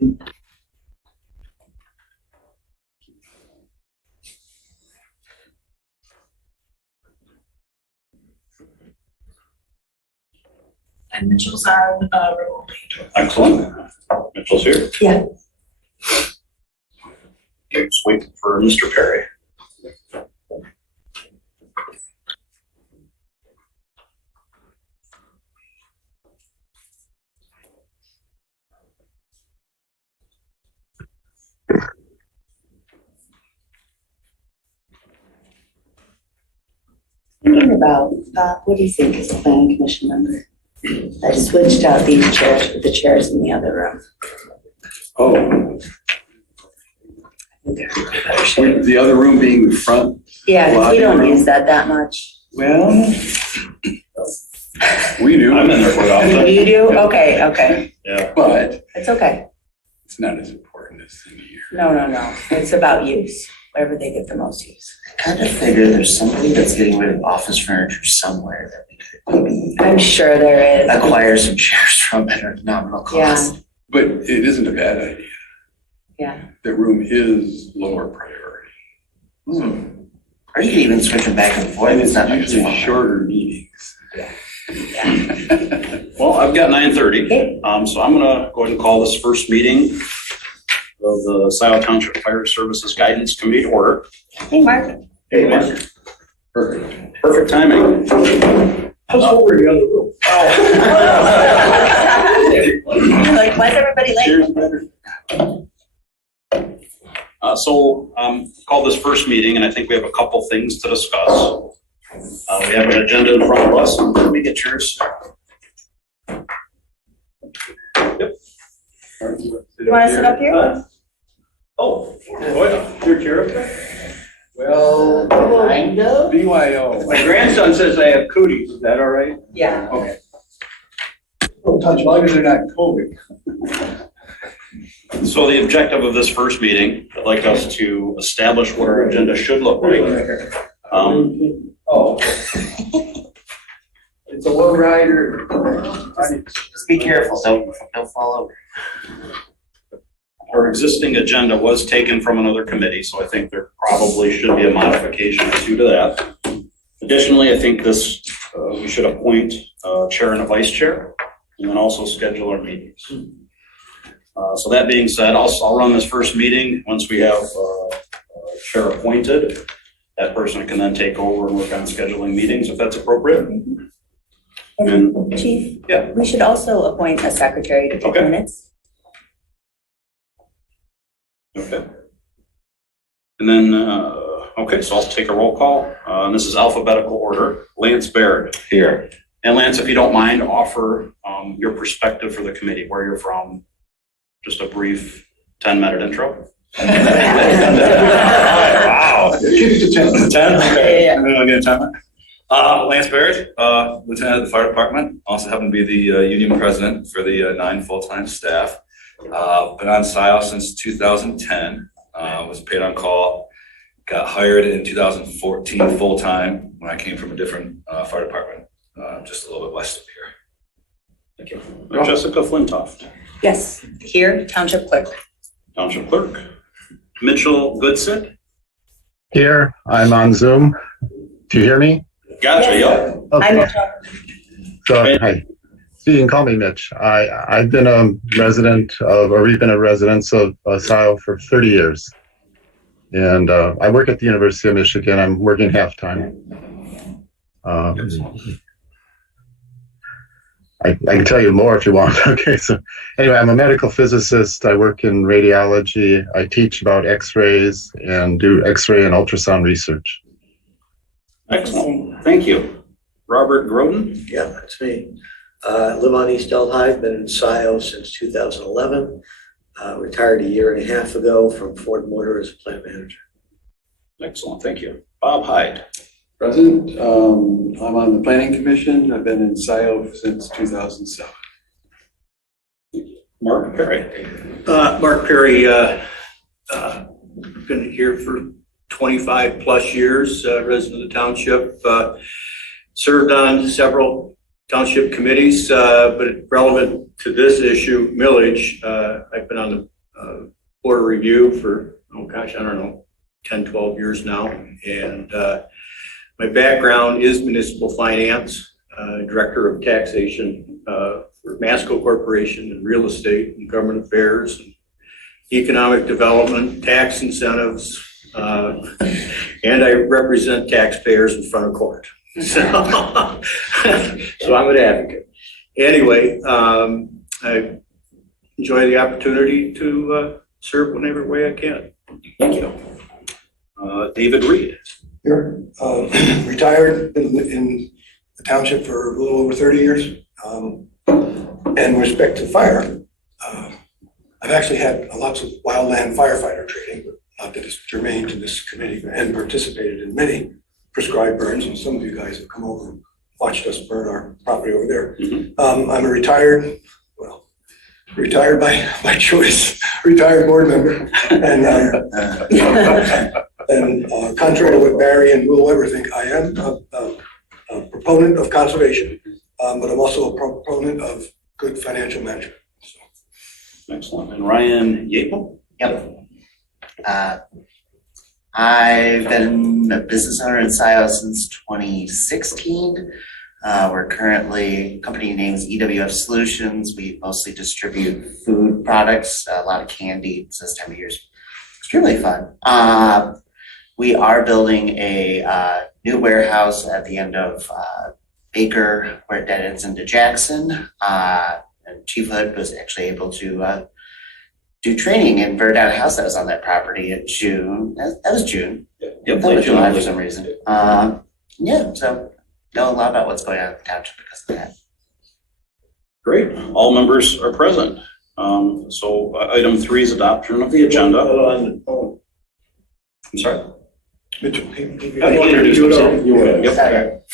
And Mitchell's on remotely. Excellent. Mitchell's here. Yeah. Okay, just waiting for Mr. Perry. Thinking about, what do you think is a planning commission member? I switched out these chairs with the chairs in the other room. Oh, Yeah, the other room being the front. because we don't room. use that much. Well, we do. I'm in there quite often. You do? Okay. Yeah. But It's okay. it's not as important as in here. No. It's about use, wherever they get the most use. I kind of figure there's somebody that's getting rid of office furniture somewhere that we could maybe I'm sure there is. acquire some chairs from at a nominal cost. But it isn't a bad idea. Yeah. The room is lower priority. Or you could even switch them back and forth. And It's it's not like it's usually fun. shorter meetings. Well, I've got 9:30. Okay. So I'm gonna go ahead and call this first meeting of the Scio Township Fire Services Guidance Committee to order. Hey, Mark. Hey, Mark. Perfect. Perfect timing. How's over the other room? Like, why's everybody late? Cheers, better. Call this first meeting, and I think we have a couple things to discuss. We have an agenda in front of us. Let me get yours. Yep. You want to sit up here? Oh, yeah. Your chair up there? Well, Kind of. BYO. My grandson says I have cooties, is that all right? Yeah. Okay. Don't touch, as long as they're not COVID. So the objective of this first meeting, I'd like us to establish what our agenda should look like. Oh. It's a low rider. Just be careful, don't fall over. Our existing agenda was taken from another committee, so I think there probably should be a modification or two to that. Additionally, I think we should appoint a chair and a vice chair, and then also schedule our meetings. So that being said, I'll run this first meeting. Once we have a chair appointed, that person can then take over and work on scheduling meetings if that's appropriate. And Chief, Yeah. we should also appoint a secretary to take Okay. minutes. Okay. And then, okay, so I'll take a roll call. And this is alphabetical order. Lance Baird. Here. And Lance, if you don't mind, offer your perspective for the committee, where you're from. Just a brief 10-minute intro. Wow. Keep it to 10. 10? Okay. Yeah. I'm gonna get a timer. Lance Barrett, Lieutenant of the Fire Department. Also happen to be the union president for the 9 full-time staff. Been on Scio since 2010. Was paid on call. Got hired in 2014 full-time when I came from a different fire department, just a little bit west of here. Thank you. Jessica Flintoff, Yes, here, township clerk. Township Clerk. Mitchell Goodson. Here, I'm on Zoom. Do you hear me? Gotcha, yep. Hi, Okay. Mitchell. So, hi. So you can call me Mitch. I've been a resident of, or we've been a residents of Scio for 30 years. And I work at the University of Michigan. I'm working half-time. I can tell you more if you want. Okay, so anyway, I'm a medical physicist. I work in radiology. I teach about x-rays and do x-ray and ultrasound research. Excellent. Thank you. Robert Groden. Yeah, that's me. Live on East Delhi, been in Scio since 2011. Retired a year and a half ago from Ford Motor as a plant manager. Excellent. Thank you. Bob Hyde. President, I'm on the planning commission. I've been in Scio since 2007. Mark Perry. Mark Perry, been here for 25 plus years, resident of the township, served on several township committees, but relevant to this issue, millage. I've been on the board of review for, oh gosh, I don't know, 10, 12 years now. And my background is municipal finance, director of taxation for Masco Corporation and real estate and government affairs, and economic development, tax incentives, and I represent taxpayers in front of court. So I'm an advocate. Anyway, I enjoy the opportunity to serve whatever way I can. Thank you. David Reed. Here, retired in the township for a little over 30 years. And with respect to fire, I've actually had lots of wildland firefighter training, but not that it's germane to this committee, and participated in many prescribed burns, and some of you guys have come over and watched us burn our property over there. I'm a retired by choice, retired board member, and contrary to what Barry and Will Weber think, I am a proponent of conservation, but I'm also a proponent of good financial management. Excellent. And Ryan Yapel? Yep. I've been a business owner in Scio since 2016. We're currently, company name is EWF Solutions. We mostly distribute food products, a lot of candy. So this time of year is extremely fun. We are building a new warehouse at the end of Baker, where it dead ends into Jackson. And Chief Hood was actually able to do training and burn down a house that was on that property in June. That was June. Yep. That was July for some reason. Yeah, so know a lot about what's going on in the township because of that. Great. All members are present. So item 3 is adoption of the agenda. I'm sorry? Mitchell, He introduced himself. Yep.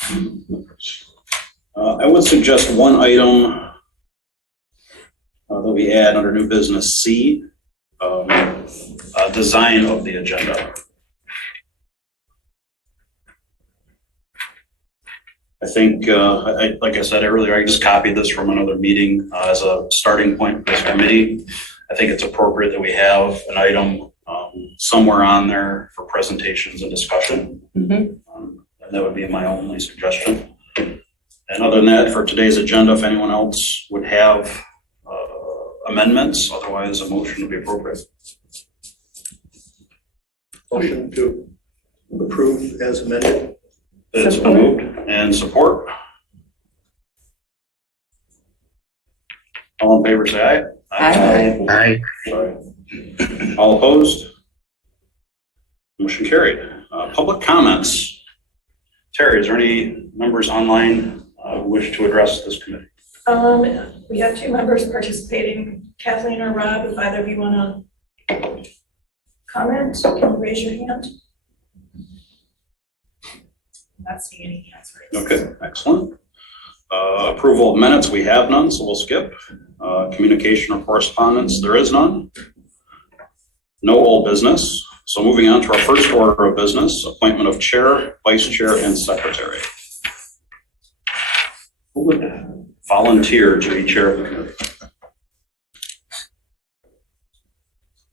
I would suggest one item that we add under new business C, design of the agenda. I think, like I said earlier, I just copied this from another meeting as a starting point for this committee. I think it's appropriate that we have an item somewhere on there for presentations and discussion. And that would be my only suggestion. And other than that, for today's agenda, if anyone else would have amendments, otherwise a motion would be appropriate. Motion to approve as amended. It's moved and support. All in favor, say aye. Aye. Sorry. All opposed? Motion carried. Public comments. Terry, is there any members online who wish to address this committee? We have 2 members participating, Kathleen or Rob. If either of you want to comment, can you raise your hand? I'm not seeing any hands raised. Okay, excellent. Approval of minutes, we have none, so we'll skip. Communication or correspondence, there is none. No old business. So moving on to our first order of business, appointment of chair, vice chair, and secretary. Who would volunteer to be chair of the committee?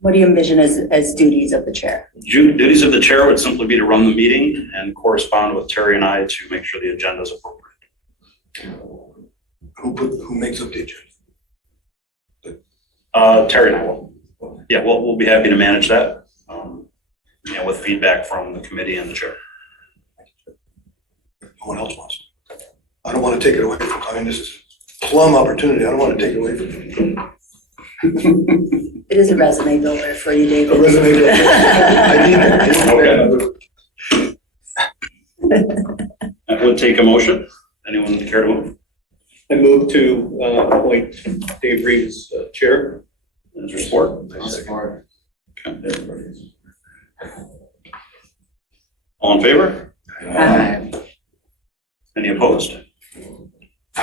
What do you envision as duties of the chair? Duties of the chair would simply be to run the meeting and correspond with Terry and I to make sure the agenda is appropriate. who makes up the agenda? Terry and I will. Yeah, we'll be happy to manage that, with feedback from the committee and the chair. No one else wants. I don't want to take it away from, I mean, this is a plum opportunity. I don't want to take it away from you. It is a resume builder for you, David. A resume builder. I need it. That would take a motion. Anyone care to move? I move to appoint Dave Reed as chair. Is there support? I'll support. Okay. All in favor? Any opposed?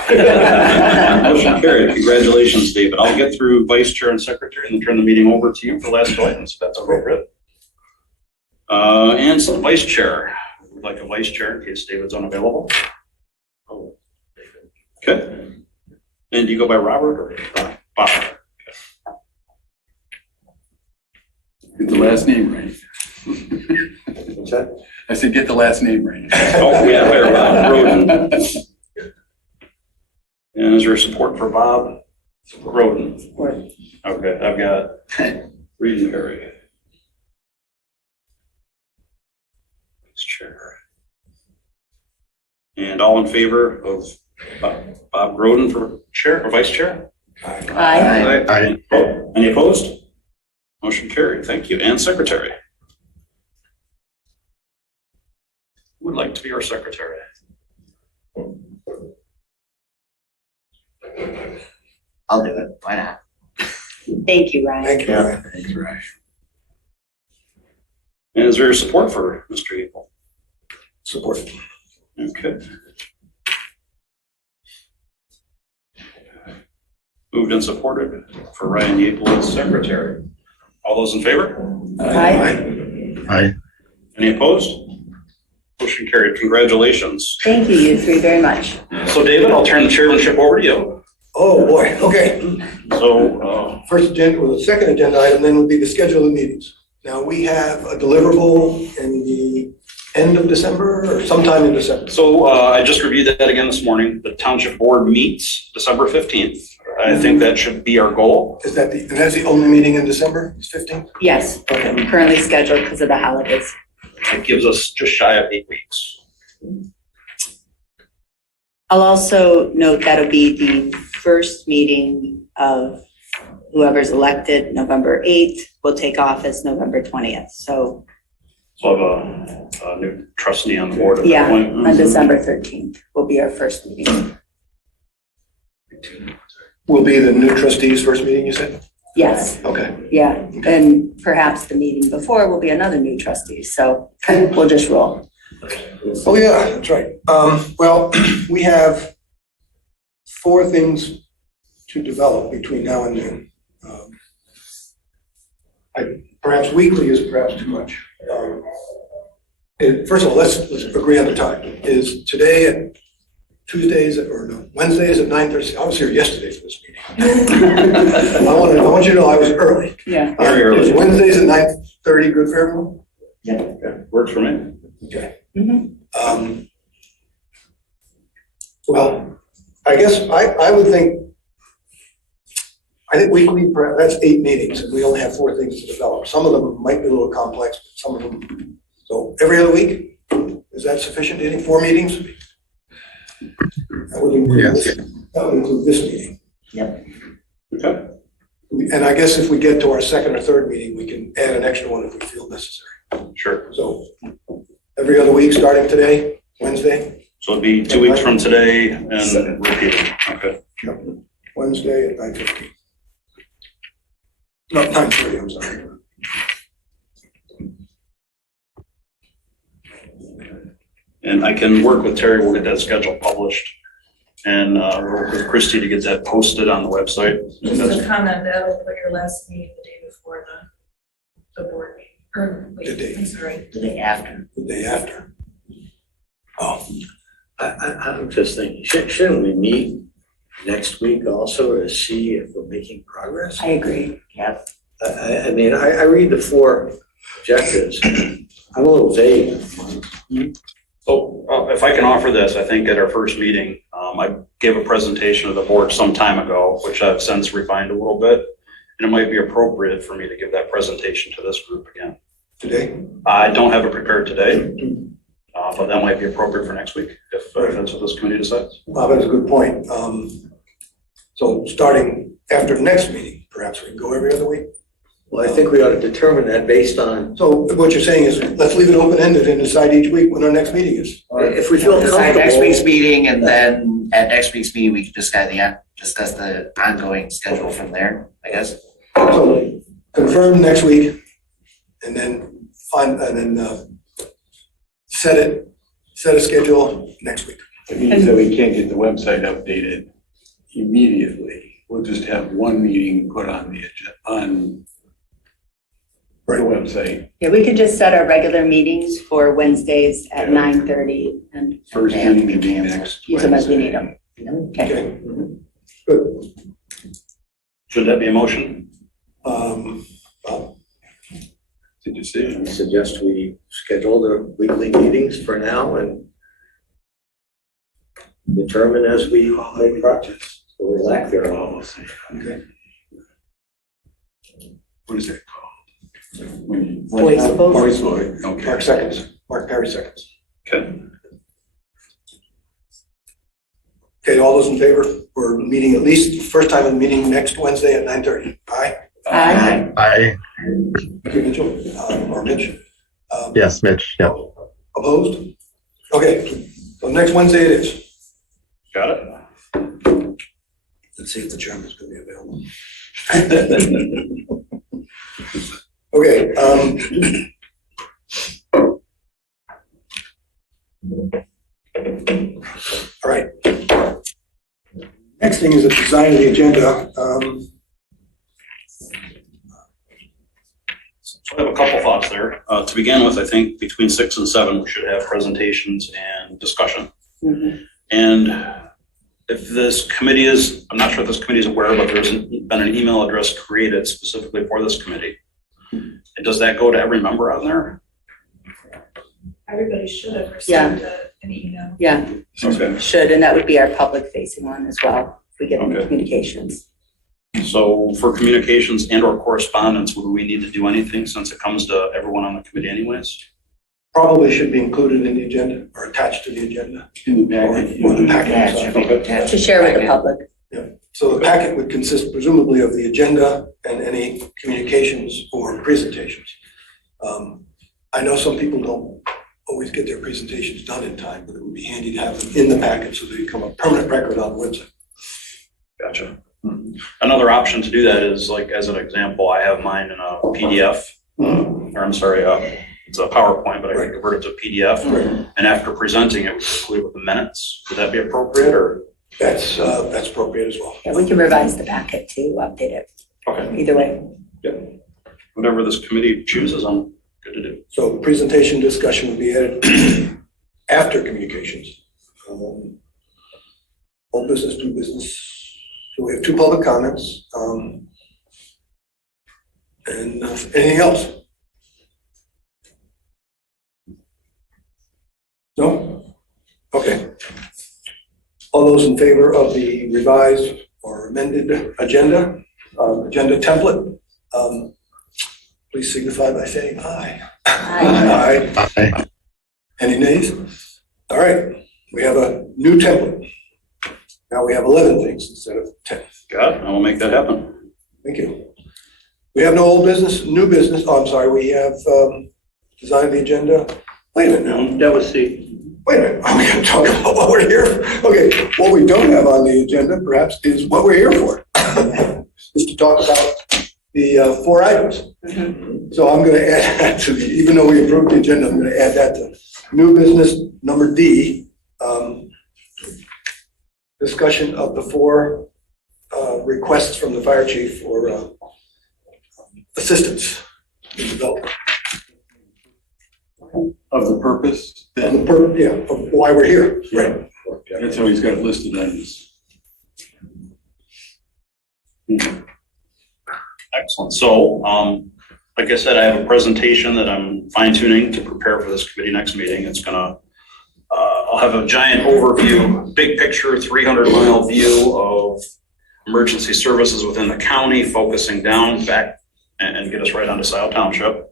Motion carried. Congratulations, David. I'll get through vice chair and secretary and then turn the meeting over to you for the last 2 items, if that's appropriate. And so vice chair. We'd like a vice chair in case David's unavailable. Okay. And do you go by Robert or Bob? Get the last name right. What's that? I said, get the last name right. Oh, yeah, better Bob Roden. And is there support for Bob Roden? Support. Okay, I've got Reed and Perry. Vice chair. And all in favor of Bob Roden for chair or vice chair? Aye. Aye. Any opposed? Motion carried. Thank you. And secretary. Who would like to be our secretary? I'll do it. Why not? Thank you, Ryan. Thank you, Ryan. Thanks, Raj. And is there support for Mr. Evil? Support. Okay. Moved and supported for Ryan Yeaple as secretary. All those in favor? Aye. Aye. Any opposed? Motion carried. Congratulations. Thank you, you three, very much. So David, I'll turn the chairmanship over to you. Oh, boy, okay. So, First agenda, or the second agenda item then would be the schedule of meetings. Now, we have a deliverable in the end of December or sometime in December. I just reviewed that again this morning. The township board meets December 15th. I think that should be our goal. Is that and that's the only meeting in December, is 15th? Yes, currently scheduled because of the holidays. It gives us just shy of 8 weeks. I'll also note that'll be the first meeting of whoever's elected November 8th will take office November 20th. So So have a new trustee on the board at that yeah, point. on December 13th will be our first meeting. Will be the new trustees' first meeting, you said? Yes, Okay. yeah. And perhaps the meeting before will be another new trustee. So we'll just roll. Oh, yeah, that's right. Well, we have 4 things to develop between now and then. Perhaps weekly is perhaps too much. First of all, let's agree on the time. Is today at Tuesdays or no, Wednesdays at 9:30? I was here yesterday for this meeting. I want you to know I was early. Yeah. Very early. Is Wednesdays at 9:30 good for everyone? Okay, works for me. Okay. Mhm. Well, I guess I would think, I think weekly, that's 8 meetings, and we only have 4 things to develop. Some of them might be a little complex, but some of them, so every other week, is that sufficient? Do you think 4 meetings? That would include this meeting. Okay. And I guess if we get to our second or third meeting, we can add an extra one if we feel necessary. Sure. So every other week, starting today, Wednesday, So it'd be 2 weeks from today and repeating. Okay. Wednesday at 9:15. No, 9:30, I'm sorry. And I can work with Terry. We'll get that schedule published. And work with Christy to get that posted on the website. Just a comment, that'll put your last meeting the day before the board meeting, or The day. wait, I'm sorry. The day after. The day after. Oh, I'm just thinking, shouldn't we meet next week also to see if we're making progress? I agree. Yep. I mean, I read the 4 objectives. I'm a little vague. So if I can offer this, I think at our first meeting, I gave a presentation to the board some time ago, which I've since refined a little bit. And it might be appropriate for me to give that presentation to this group again. today? I don't have it prepared today, but that might be appropriate for next week if that's what this committee decides. Bob, that's a good point. So starting after next meeting, perhaps we can go every other week? Well, I think we ought to determine that based on, So what you're saying is, let's leave it open-ended and decide each week when our next meeting is. if we feel Decide next week's comfortable. meeting, and then at next week's meeting, we can discuss the ongoing schedule from there, I guess. So confirm next week and then set a schedule next week. It means that we can't get the website updated immediately. We'll just have one meeting put on the agenda, the website. Yeah, we could just set our regular meetings for Wednesdays at 9:30 and First meeting to be next use them as we need Wednesday. them. Okay. Good. Should that be a motion? Well, Did you see? I suggest we schedule the weekly meetings for now and determine as we make progress, or lack thereof. okay. What is that called? When you- Voice vote. Voice vote, okay. Mark seconds. Mark Perry seconds. Okay. Okay, all those in favor? We're meeting at least, first time in meeting next Wednesday at 9:30. Aye. Aye. I, Thank you, Mitchell, or Mitch. yes, Mitch, yeah. Opposed? Okay, so next Wednesday it is. Got it? Let's see if the chairman's gonna be available. Okay, all right. Next thing is the design of the agenda. So I have a couple thoughts there. To begin with, I think between 6 and 7, we should have presentations and discussion. Mhm. And if this committee is, I'm not sure if this committee is aware, but there's been an email address created specifically for this committee. And does that go to every member on there? Everybody should have Yeah. received an email. Yeah, Okay. should, and that would be our public facing one as well, if we get into Okay. communications. So for communications and or correspondence, would we need to do anything since it comes to everyone on the committee anyways? Probably should be included in the agenda or attached to the agenda. In the packet. Or the packet, I'm Yeah, it sorry. should be attached. To share with the public. So the packet would consist presumably of the agenda and any communications or presentations. I know some people don't always get their presentations done in time, but it would be handy to have them in the packet so they become a permanent record on the website. Gotcha. Another option to do that is, like, as an example, I have mine in a PDF, or I'm sorry, it's a PowerPoint, but I can convert it to PDF. And after presenting it, we conclude with the minutes. Would that be appropriate, or? That's appropriate as well. Yeah, we can revise the packet to update it, Okay. either way. Whatever this committee chooses, I'm good to do. So the presentation discussion would be added after communications. Old business, new business. So we have 2 public comments. And anything else? No? Okay. All those in favor of the revised or amended agenda, agenda template, please signify by saying aye. Aye. Aye. I, Any nays? All right, we have a new template. Now we have 11 things instead of 10. Got it. I will make that happen. Thank you. We have no old business, new business. Oh, I'm sorry, we have designed the agenda. Wait a minute now. That was C. Wait a minute, are we gonna talk about what we're here for? Okay, what we don't have on the agenda perhaps is what we're here for. Is to talk about the 4 items. So I'm gonna add that to the, even though we approved the agenda, I'm gonna add that to new business number D. Discussion of the 4 requests from the fire chief for assistance in development. Of the purpose, And of why we're here, right? that's how he's got it listed on this. Excellent. So, like I said, I have a presentation that I'm fine tuning to prepare for this committee next meeting. It's gonna, I'll have a giant overview, big picture, 300-mile view of emergency services within the county, focusing down back and get us right onto Scio Township.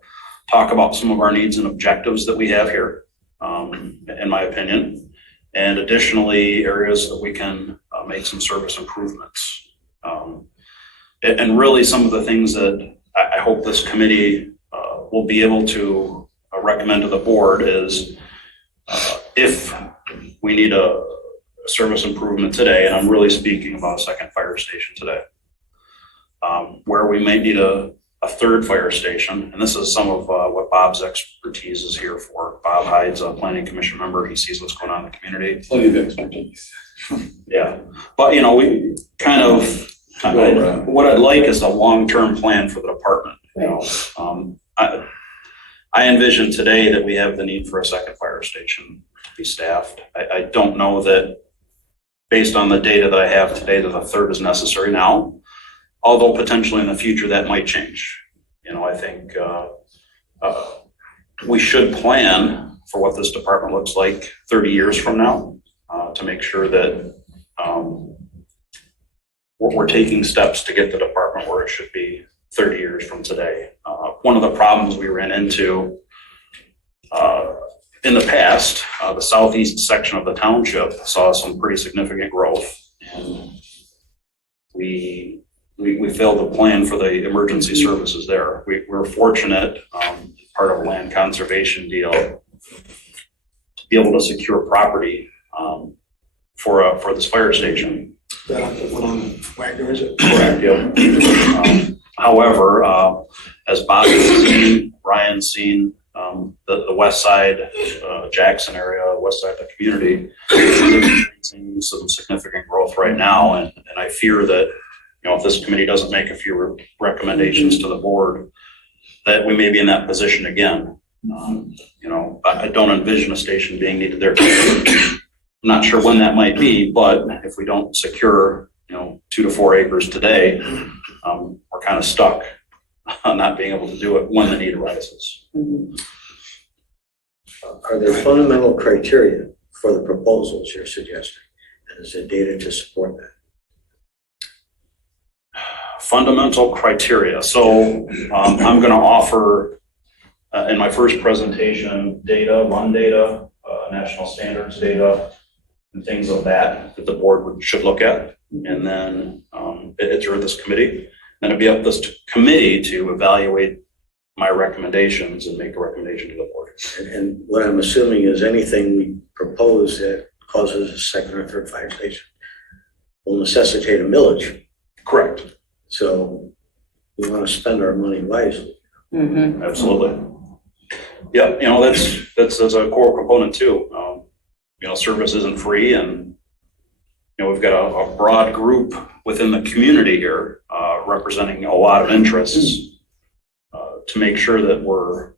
Talk about some of our needs and objectives that we have here, in my opinion. And additionally, areas that we can make some service improvements. And really some of the things that I hope this committee will be able to recommend to the board is if we need a service improvement today, and I'm really speaking about a second fire station today, where we may need a 3rd fire station, and this is some of what Bob's expertise is here for. Bob Hyde's a planning commission member. He sees what's going on in the community. Plenty of expertise. Yeah, but you know, we kind of, what I'd like is a long-term plan for the department. You know, I envision today that we have the need for a 2nd fire station to be staffed. I don't know that based on the data that I have today, that a third is necessary now. Although potentially in the future that might change. You know, I think we should plan for what this department looks like 30 years from now to make sure that we're taking steps to get the department where it should be 30 years from today. One of the problems we ran into in the past, the southeast section of the township saw some pretty significant growth, and we failed to plan for the emergency services there. We were fortunate, part of a land conservation deal, to be able to secure property for this fire station. That one on Wagner, is it? Correct, yeah. However, as Bob has seen, Ryan's seen, the west side, Jackson area, west side of the community, seeing some significant growth right now, and I fear that, you know, if this committee doesn't make a few recommendations to the board, that we may be in that position again. You know, I don't envision a station being needed there. I'm not sure when that might be, but if we don't secure, you know, 2 to 4 acres today, we're kind of stuck on not being able to do it when the need arises. Are there fundamental criteria for the proposals you're suggesting? And is there data to support that? Fundamental criteria. So I'm going to offer in my first presentation data, run data, national standards data, and things of that the board should look at. And then it's this committee. Then it'd be up to this committee to evaluate my recommendations and make a recommendation to the board. And what I'm assuming is anything we propose that causes a second or third fire station will necessitate a millage. Correct. So we want to spend our money wisely. Mm-hmm. Absolutely. Yeah, you know, that's a core component too. You know, service isn't free, and you know, we've got a broad group within the community here representing a lot of interests to make sure that we're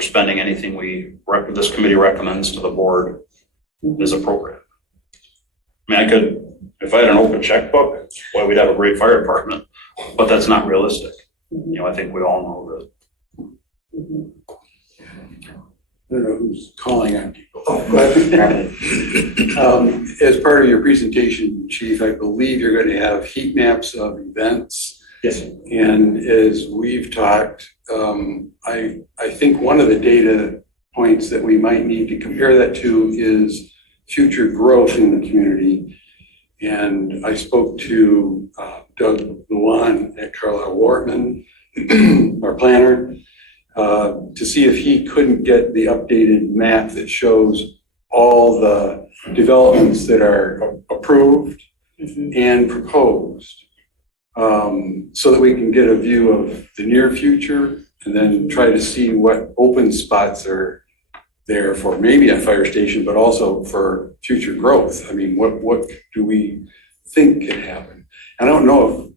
spending anything this committee recommends to the board is appropriate. I mean, I could, if I had an open checkbook, well, we'd have a great fire department, but that's not realistic. You know, I think we all know that. I don't know who's calling on people. Oh, go ahead. As part of your presentation, Chief, I believe you're going to have heat maps of events. Yes. And as we've talked, I think one of the data points that we might need to compare that to is future growth in the community. And I spoke to Doug Luan at Carlisle Wortman, our planner, to see if he couldn't get the updated map that shows all the developments that are approved and proposed, so that we can get a view of the near future and then try to see what open spots are there for maybe a fire station, but also for future growth. I mean, what do we think can happen? I don't know if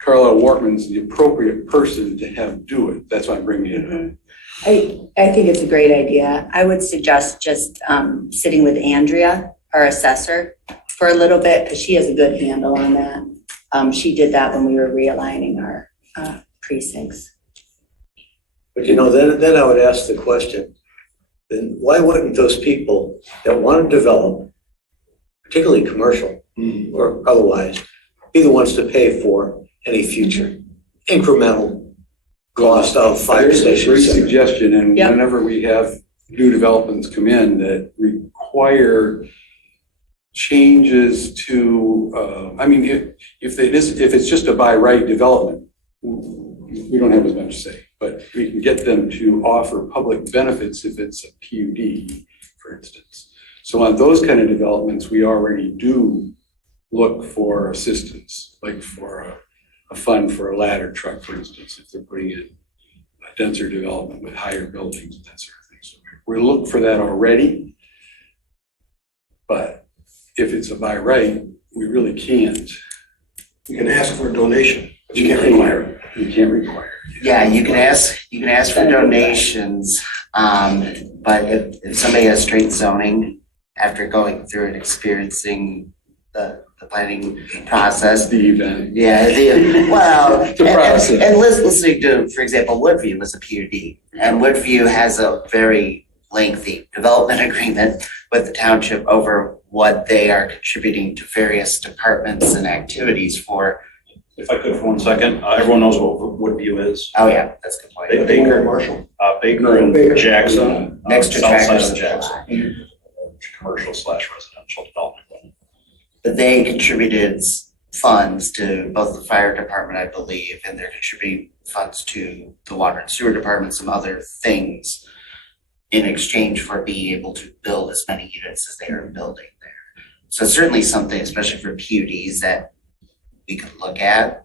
Carlisle Wortman's the appropriate person to have do it. That's why I'm bringing it up. I think it's a great idea. I would suggest just sitting with Andrea, our assessor, for a little bit, because she has a good handle on that. She did that when we were realigning our precincts. But you know, then I would ask the question, then why wouldn't those people that want to develop, particularly commercial or otherwise, be the ones to pay for any future incremental cost of fire There's a station great center? suggestion, and Yep. whenever we have new developments come in that require changes to, I mean, if it's just a by right development, we don't have as much to say, but we can get them to offer public benefits if it's a PUD, for instance. So on those kind of developments, we already do look for assistance, like for a fund for a ladder truck, for instance, if they're putting in a denser development with higher buildings and that sort of thing. So we look for that already, but if it's a by right, we really can't. You can ask for a donation, but you can't require it. You can't require it. Yeah, you can ask for donations, but if somebody has straight zoning after going through and experiencing the the planning process. The event. Yeah, well, The process. and listening to, for example, Woodview was a PUD. And Woodview has a very lengthy development agreement with the township over what they are contributing to various departments and activities for. If I could for 1 second, everyone knows what Woodview is. Oh, yeah, that's a good point. Baker, Marshall. Baker and Baker. Jackson. Next to south side Tractor of Jackson. Supply. Commercial/residential development. But they contributed funds to both the fire department, I believe, and they're contributing funds to the water and sewer department, some other things in exchange for being able to build as many units as they are building there. So certainly something, especially for PUDs, that we could look at,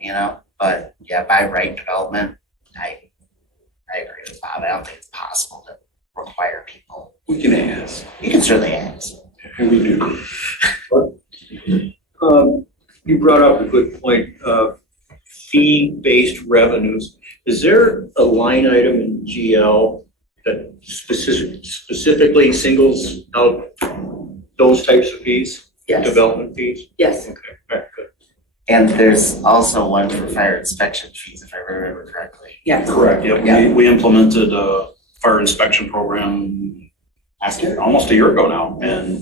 but yeah, by right development, I agree with Bob. I don't think it's possible to require people. We can ask, You can certainly ask. and we do. You brought up a good point of fee-based revenues. Is there a line item in GL that specifically singles out those types of fees? Yes, Development fees? yes. Okay, all right, good. And there's also one for fire inspection fees, if I remember correctly. Yes. Correct, yep. Yeah. We implemented a fire inspection program Last year? almost a year ago now, and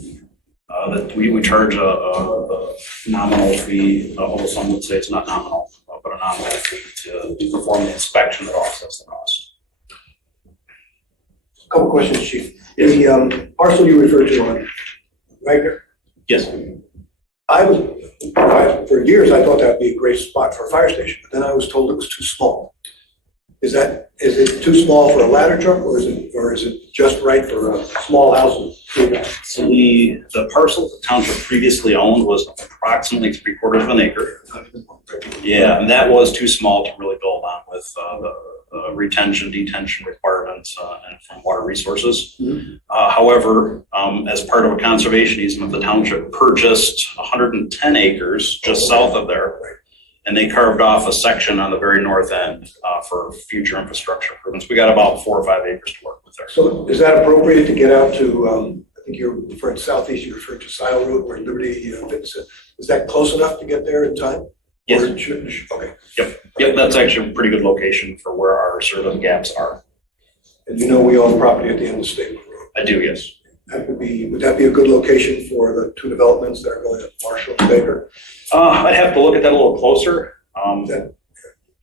that we charge a nominal fee, although some would say it's not nominal, but a nominal fee to perform the inspection that offsets the cost. Couple questions, Chief. The parcel you referred to on Wagner, Yes. for years, I thought that'd be a great spot for a fire station, but then I was told it was too small. Is it too small for a ladder truck, or is it just right for a small house? So the parcel the township previously owned was approximately 3/4 of an acre. Yeah, and that was too small to really build on with the retention, detention requirements and from water resources. However, as part of a conservation easement, the township purchased 110 acres just south of there. And they carved off a section on the very north end for future infrastructure improvements. We got about 4 or 5 acres to work with there. So is that appropriate to get out to, I think you're referring to southeast, you referred to Scio Road where Liberty Fitness is that close enough to get there in time? Yes. Or okay. Yep, that's actually a pretty good location for where our service gaps are. And we own property at the end of State Road. I do, yes. Would that be a good location for the two developments that are going at Marshall and Baker? I'd have to look at that a little closer. That-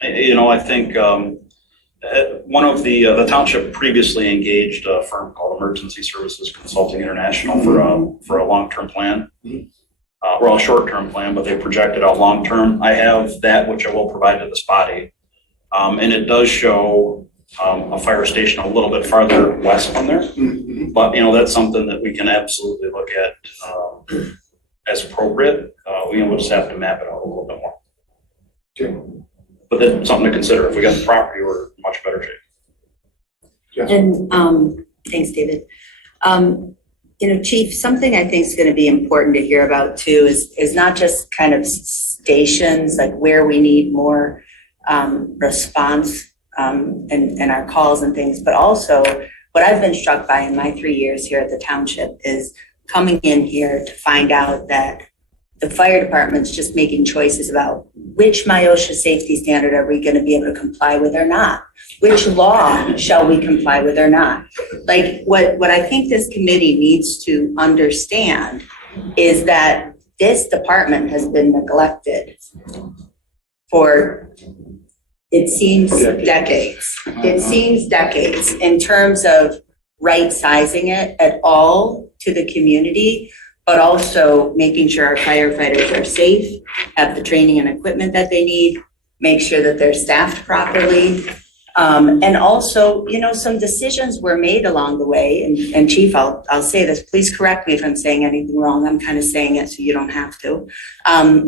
I think one of the township previously engaged a firm called Emergency Services Consulting International for a long-term plan. Well, a short-term plan, but they projected out long-term. I have that, which I will provide to this body. And it does show a fire station a little bit farther west from there. But, that's something that we can absolutely look at as appropriate. We'll just have to map it out a little bit more. Okay. But that's something to consider. If we got the property, we're in much better shape. And thanks, David. Chief, something I think is going to be important to hear about too is not just kind of stations, like where we need more response and our calls and things, but also what I've been struck by in my 3 years here at the township is coming in here to find out that the fire department's just making choices about which MIOSHA safety standard are we going to be able to comply with or not? Which law shall we comply with or not? Like what I think this committee needs to understand is that this department has been neglected for, it seems, decades. It seems decades in terms of right sizing it at all to the community, but also making sure our firefighters are safe, have the training and equipment that they need, make sure that they're staffed properly. And also, some decisions were made along the way, and Chief, I'll say this, please correct me if I'm saying anything wrong, I'm kind of saying it so you don't have to,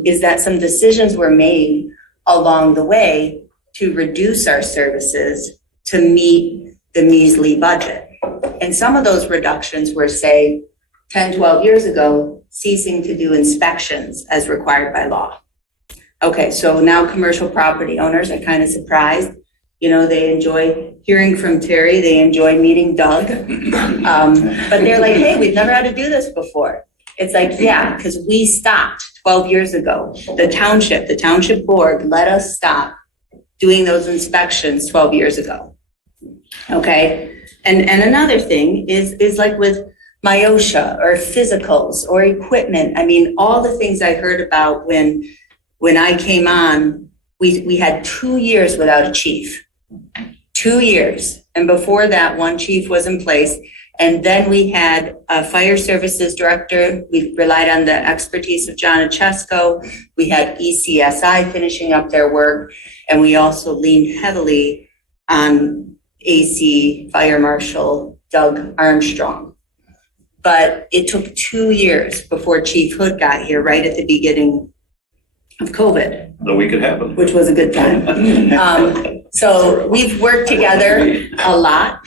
is that some decisions were made along the way to reduce our services to meet the measly budget. And some of those reductions were, say, 10, 12 years ago, ceasing to do inspections as required by law. Okay, so now commercial property owners are kind of surprised. They enjoy hearing from Terry, they enjoy meeting Doug. But they're like, hey, we've never had to do this before. It's like, yeah, because we stopped 12 years ago. The township board let us stop doing those inspections 12 years ago. Okay? And another thing is like with MIOSHA or physicals or equipment. I mean, all the things I heard about when I came on, we had 2 years without a chief. 2 years. And before that, one chief was in place. And then we had a fire services director. We relied on the expertise of John Chesko. We had ECSI finishing up their work. And we also leaned heavily on AC Fire Marshal Doug Armstrong. But it took 2 years before Chief Hood got here, right at the beginning of COVID, The week it happened. which was a good time. So we've worked together a lot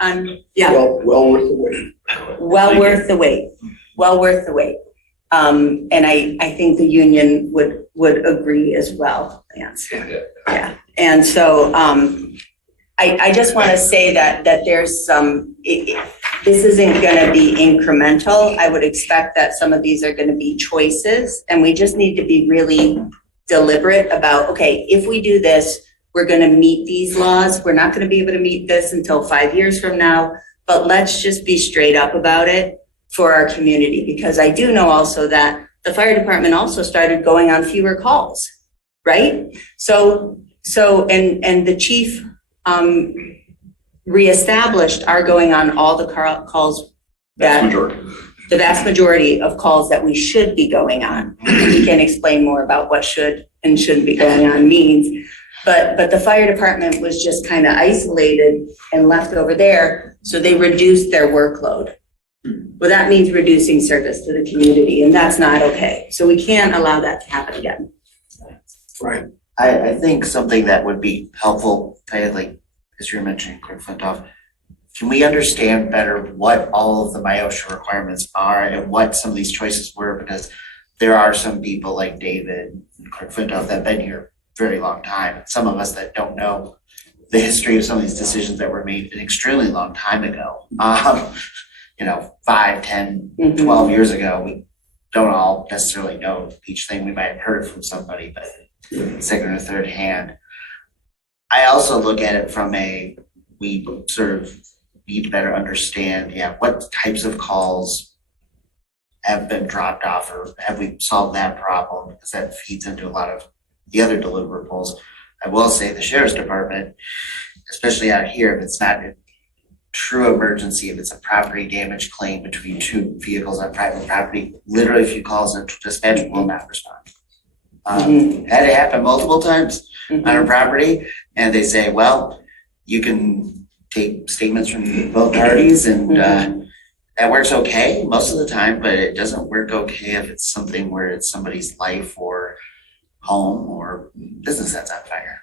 on, yeah. Well worth the wait. Well worth the wait, well worth the wait. And I think the union would agree as well, Lance. Yeah, and so, I just want to say that there's some, this isn't gonna be incremental. I would expect that some of these are gonna be choices, and we just need to be really deliberate about, okay, if we do this, we're gonna meet these laws. We're not gonna be able to meet this until 5 years from now, but let's just be straight up about it for our community, because I do know also that the fire department also started going on fewer calls, right? So, and the chief reestablished are going on all the calls That's that, majority. the vast majority of calls that we should be going on. We can explain more about what should and shouldn't be going on means. But the fire department was just kind of isolated and left over there, so they reduced their workload. Well, that means reducing service to the community, and that's not okay. So we can't allow that to happen again. Right. I think something that would be helpful, kind of like, as you were mentioning, Clerk Flintoff, can we understand better what all of the MIOSHA requirements are and what some of these choices were? Because there are some people like David and Clerk Flintoff that have been here a very long time. Some of us that don't know the history of some of these decisions that were made an extremely long time ago. 5, 10, 12 years ago, we don't all necessarily know each thing. We might have heard from somebody, but second or third hand. I also look at it from we sort of need to better understand, what types of calls have been dropped off, or have we solved that problem? Because that feeds into a lot of the other deliverables. I will say the sheriff's department, especially out here, if it's not a true emergency, if it's a property damage claim between two vehicles on private property, literally a few calls and dispatch will not respond. Had it happen multiple times on a property, and they say, well, you can take statements from both parties, and that works okay most of the time, but it doesn't work okay if it's something where it's somebody's life or home or business that's on fire.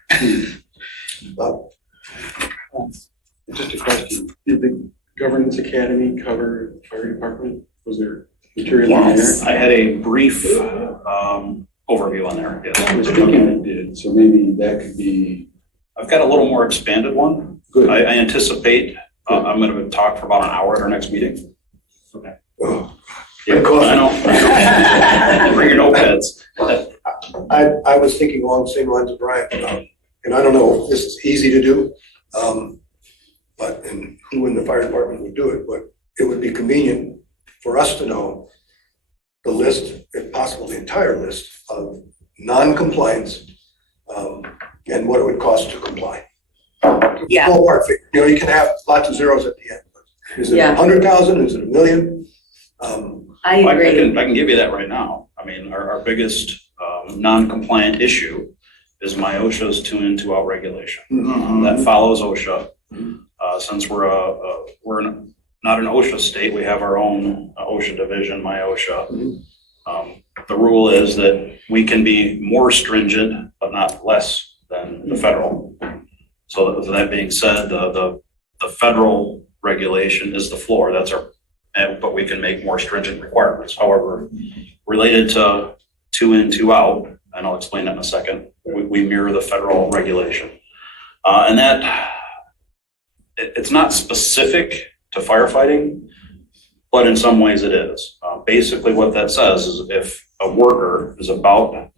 Just a question, did the Governance Academy cover the fire department? Was there material in there? Yes. I had a brief overview on there, yes. I was thinking it did, so maybe that could be I've got a little more expanded one. good. I anticipate, I'm gonna talk for about an hour at our next meeting. Oh, Yeah, I know. Bring your notepads. I was thinking along the same lines of Brian, and I don't know if this is easy to do, and who in the fire department would do it, but it would be convenient for us to know the list, if possible, the entire list of non-compliance, and what it would cost to comply. Yeah. Ballpark figure, you can have lots of zeros at the end. But is it Yeah. 100,000, is it 1 million? I agree. I can give you that right now. I mean, our biggest non-compliant issue is MIOSHA's 2-in, 2-out regulation. That follows OSHA. Since we're not an OSHA state, we have our own OSHA division, MIOSHA. The rule is that we can be more stringent, but not less than the federal. So that being said, the federal regulation is the floor. But we can make more stringent requirements. However, related to 2-in, 2-out, and I'll explain that in a second, we mirror the federal regulation. And that, it's not specific to firefighting, but in some ways it is. Basically what that says is if a worker is about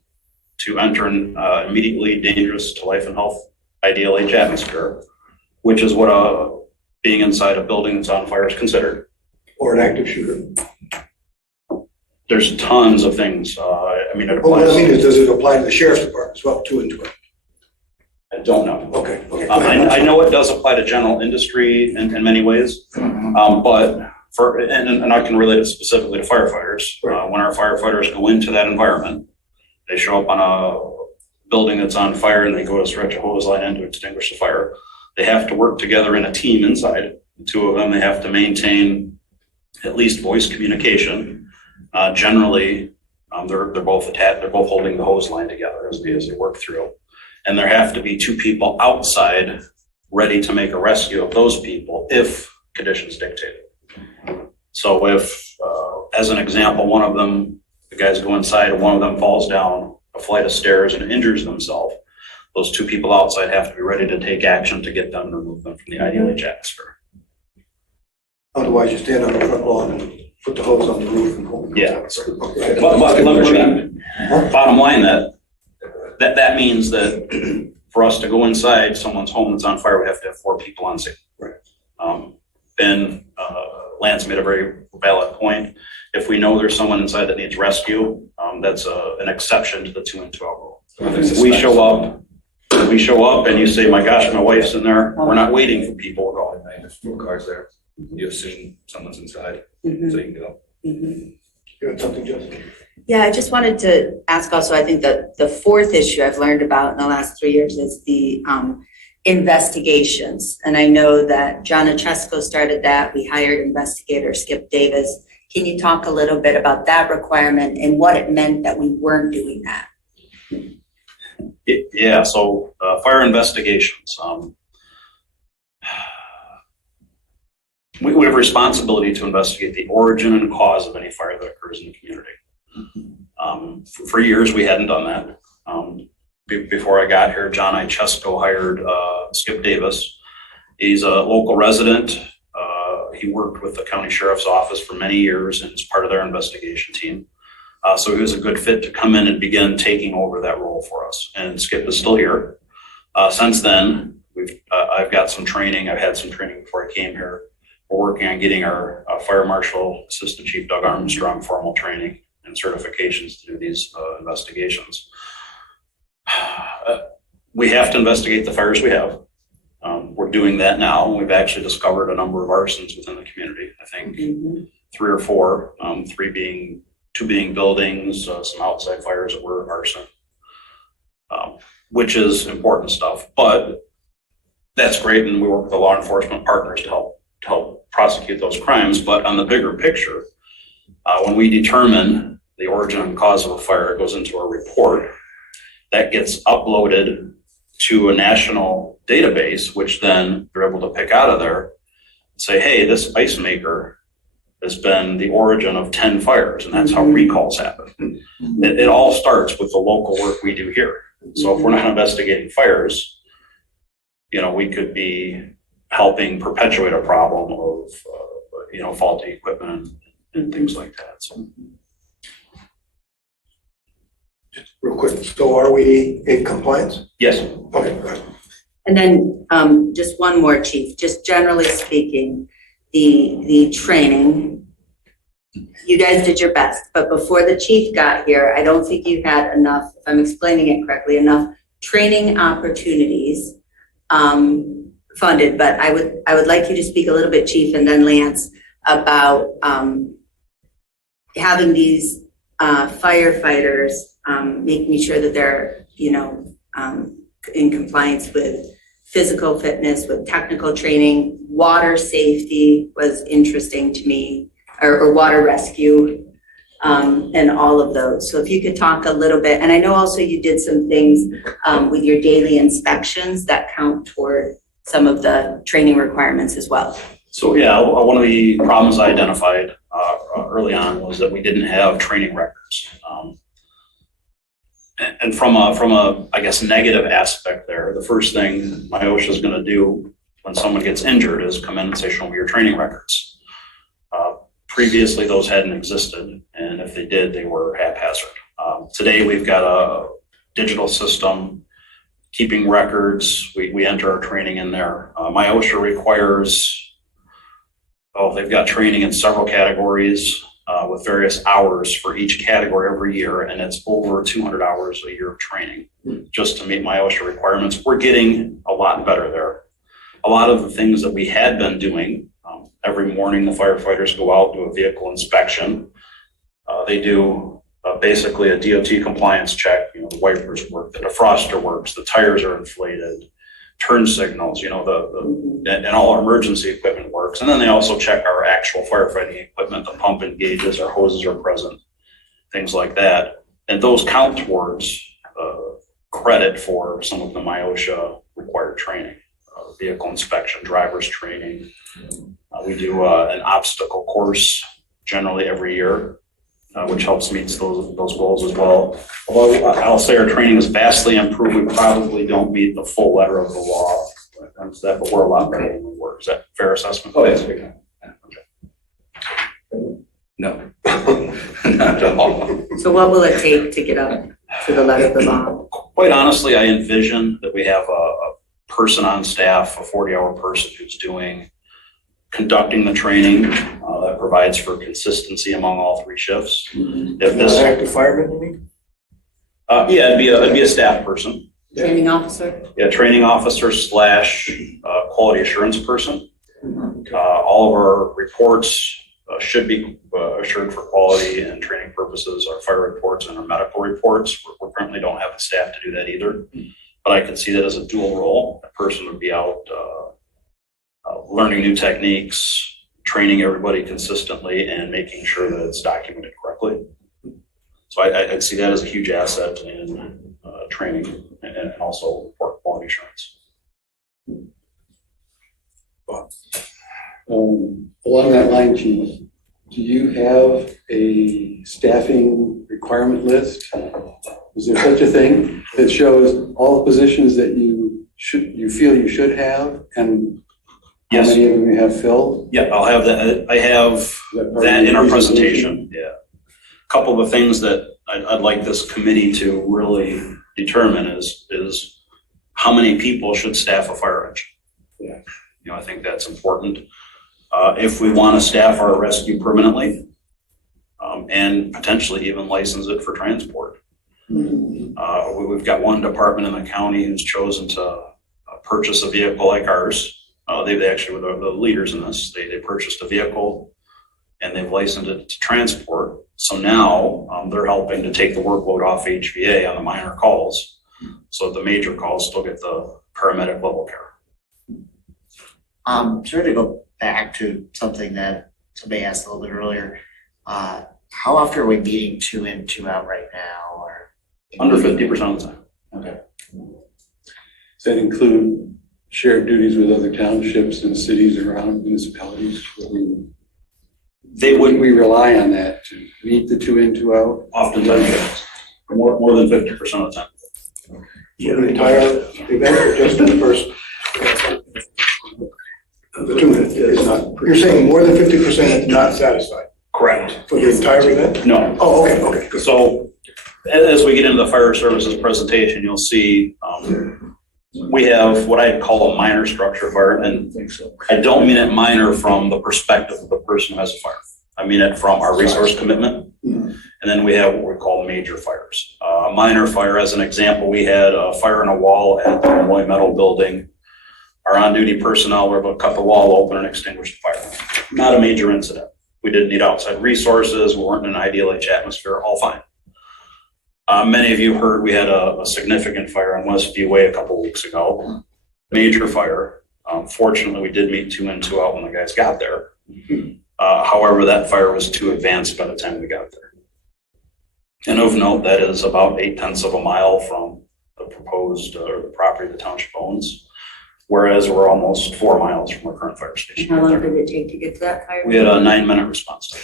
to enter an immediately dangerous to life and health ideal age atmosphere, which is what being inside a building that's on fire is considered. Or an active shooter. There's tons of things. I mean, it Well, what I applies. mean is, does it apply to the sheriff's department as well, two and 12? I don't know. Okay, okay. I know it does apply to general industry in many ways, but and I can relate it specifically to firefighters. When our firefighters go into that environment, they show up on a building that's on fire and they go to stretch a hose line in to extinguish the fire. They have to work together in a team inside. The two of them, they have to maintain at least voice communication. Generally, they're both attached. They're both holding the hose line together as they work through. And there have to be two people outside ready to make a rescue of those people if conditions dictate it. So if, as an example, one of them, the guys go inside and one of them falls down a flight of stairs and injures themselves, those two people outside have to be ready to take action to get them and remove them from the ideal age atmosphere. Otherwise, you stand on the front lawn and put the hose on the roof and hold it. Yeah. Okay. But bottom line, that means that for us to go inside someone's home that's on fire, we have to have 4 people on scene. Right. Ben, Lance made a very valid point. If we know there's someone inside that needs rescue, that's an exception to the 2 and 12 rule. We show up and you say, my gosh, my wife's in there. We're not waiting for people. We're going. There's 4 cars there. You assume someone's inside, so you can go. You had something, Jessica? Yeah, I just wanted to ask also, I think that the 4th issue I've learned about in the last 3 years is the investigations. And I know that John Achesko started that. We hired investigator Skip Davis. Can you talk a little bit about that requirement and what it meant that we weren't doing that? Yeah, so fire investigations. We have a responsibility to investigate the origin and cause of any fire that occurs in the community. For years, we hadn't done that. Before I got here, John Ichesko hired Skip Davis. He's a local resident. He worked with the county sheriff's office for many years and is part of their investigation team. So he was a good fit to come in and begin taking over that role for us. And Skip is still here. Since then, I've got some training. I've had some training before I came here. We're working on getting our Fire Marshal Assistant Chief Doug Armstrong formal training and certifications to do these investigations. We have to investigate the fires we have. We're doing that now. We've actually discovered a number of arsons within the community. I think 3 or 4, 2 being buildings, some outside fires that were arson, which is important stuff. But that's great, and we work with the law enforcement partners to help prosecute those crimes. But on the bigger picture, when we determine the origin and cause of a fire, it goes into a report that gets uploaded to a national database, which then they're able to pick out of there and say, hey, this ice maker has been the origin of 10 fires, and that's how recalls happen. It all starts with the local work we do here. So if we're not investigating fires, we could be helping perpetuate a problem of, faulty equipment and things like that. So. Just real quick, so are we in compliance? Yes. Okay, good. And then just one more, Chief, just generally speaking, the training, you guys did your best, but before the chief got here, I don't think you had enough, if I'm explaining it correctly, enough training opportunities funded. But I would like you to speak a little bit, Chief, and then Lance, about having these firefighters making sure that they're, in compliance with physical fitness, with technical training. Water safety was interesting to me, or water rescue, and all of those. So if you could talk a little bit, and I know also you did some things with your daily inspections that count toward some of the training requirements as well. So yeah, one of the problems I identified early on was that we didn't have training records. And from a, I guess, negative aspect there, the first thing my OSHA is going to do when someone gets injured is come in and say, show me your training records. Previously, those hadn't existed, and if they did, they were haphazard. Today, we've got a digital system keeping records. We enter our training in there. My OSHA requires, they've got training in several categories with various hours for each category every year, and it's over 200 hours a year of training just to meet my OSHA requirements. We're getting a lot better there. A lot of the things that we had been doing, every morning the firefighters go out, do a vehicle inspection. They do basically a DOT compliance check, the wipers work, the defroster works, the tires are inflated, turn signals, and all our emergency equipment works. And then they also check our actual firefighting equipment, the pump engages, our hoses are present, things like that. And those count towards credit for some of the MyOSHA required training, vehicle inspection, driver's training. We do an obstacle course generally every year, which helps meet those goals as well. Although I'll say our training is vastly improved, we probably don't meet the full letter of the law when it comes to that, but we're a lot better than we were. Is that a fair assessment? Oh, yes, we can. No, not at all. So what will it take to get up to the letter of the law? Quite honestly, I envision that we have a person on staff, a 40-hour person who's conducting the training that provides for consistency among all three shifts. If this, Active fireman, you mean? yeah, it'd be a staff person. Training officer? Yeah, training officer / quality assurance person. All of our reports should be assured for quality and training purposes, our fire reports and our medical reports. We currently don't have the staff to do that either, but I could see that as a dual role. A person would be out learning new techniques, training everybody consistently, and making sure that it's documented correctly. So I'd see that as a huge asset in training and also for quality assurance. Along that line, Chief, do you have a staffing requirement list? Is there such a thing that shows all the positions that you feel you should have and how Yes. many of them you have filled? Yeah, I'll have that. I have that in our presentation. Yeah. A couple of the things that I'd like this committee to really determine is how many people should staff a fire engine. Yeah. I think that's important. If we want to staff our rescue permanently, and potentially even license it for transport. We've got one department in the county who's chosen to purchase a vehicle like ours. They actually were the leaders in this. They purchased a vehicle and they've licensed it to transport. So now they're helping to take the workload off HVA on the minor calls. So the major calls still get the paramedic level care. Sorry to go back to something that somebody asked a little bit earlier. How often are we meeting 2 in, 2 out right now, or? Under 50% of the time. Okay. Does that include shared duties with other townships and cities around municipalities? They would We rely on that to meet the 2 in, 2 out. oftentimes, yes. More than 50% of the time. For the entire event or just the first? The 2 minutes is not, you're saying more than 50% not satisfied Correct. for the entire event? No. Oh, okay, good. So as we get into the fire services presentation, you'll see we have what I'd call a minor structure fire. And I don't mean it minor from the perspective of the person who has a fire. I mean it from our resource commitment. And then we have what we call major fires. A minor fire, as an example, we had a fire in a wall at the Moy Metal building. Our on-duty personnel were able to cut the wall open and extinguish the fire. Not a major incident. We didn't need outside resources. We weren't in an IDLH atmosphere. All fine. Many of you heard we had a significant fire in Westview Way a couple weeks ago. Major fire. Fortunately, we did meet 2 in, 2 out when the guys got there. However, that fire was too advanced by the time we got there. And of note, that is about 0.8 of a mile from the proposed or the property the township owns, whereas we're almost 4 miles from our current fire station. How long did it take to get to that fire? We had a 9-minute response time.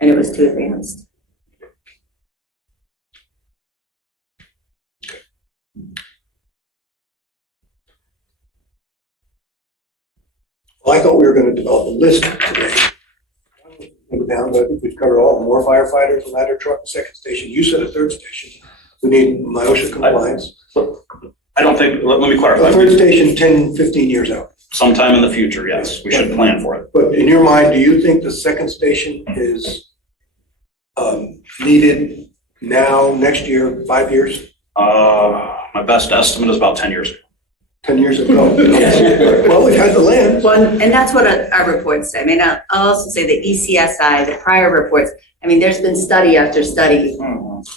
And it was too advanced. Well, I thought we were going to develop a list today. down, but I think we've covered all, more firefighters, a ladder truck, a second station, you said a third station. We need MIOSHA compliance. I don't think, let me A clarify. third station, 10, 15 years out. Sometime in the future, yes, we should plan for it. But in your mind, do you think the second station is needed now, next year, 5 years, My best estimate is about 10 years ago. 10 years ago? Well, we've had the land. Well, and that's what our reports say. I mean, I'll also say the ECSI, the prior reports, I mean, there's been study after study,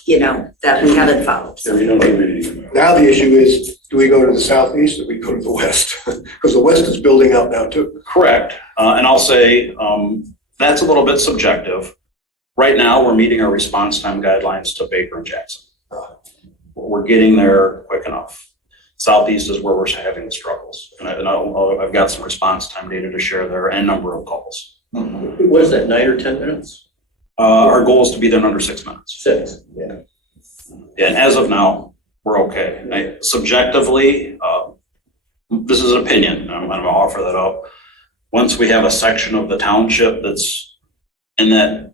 you know, that we haven't followed. So we don't do anything. Now the issue is, do we go to the southeast or we go to the west? Because the west is building out now too. Correct. And I'll say that's a little bit subjective. Right now, we're meeting our response time guidelines to Baker and Jackson. We're getting there quick enough. Southeast is where we're having the struggles. And I've got some response time data to share there and number of calls. What is that, 9 or 10 minutes? Our goal is to be there in under 6 minutes. 6, yeah. And as of now, we're okay. Subjectively, this is an opinion, I'm going to offer that up. Once we have a section of the township that's in that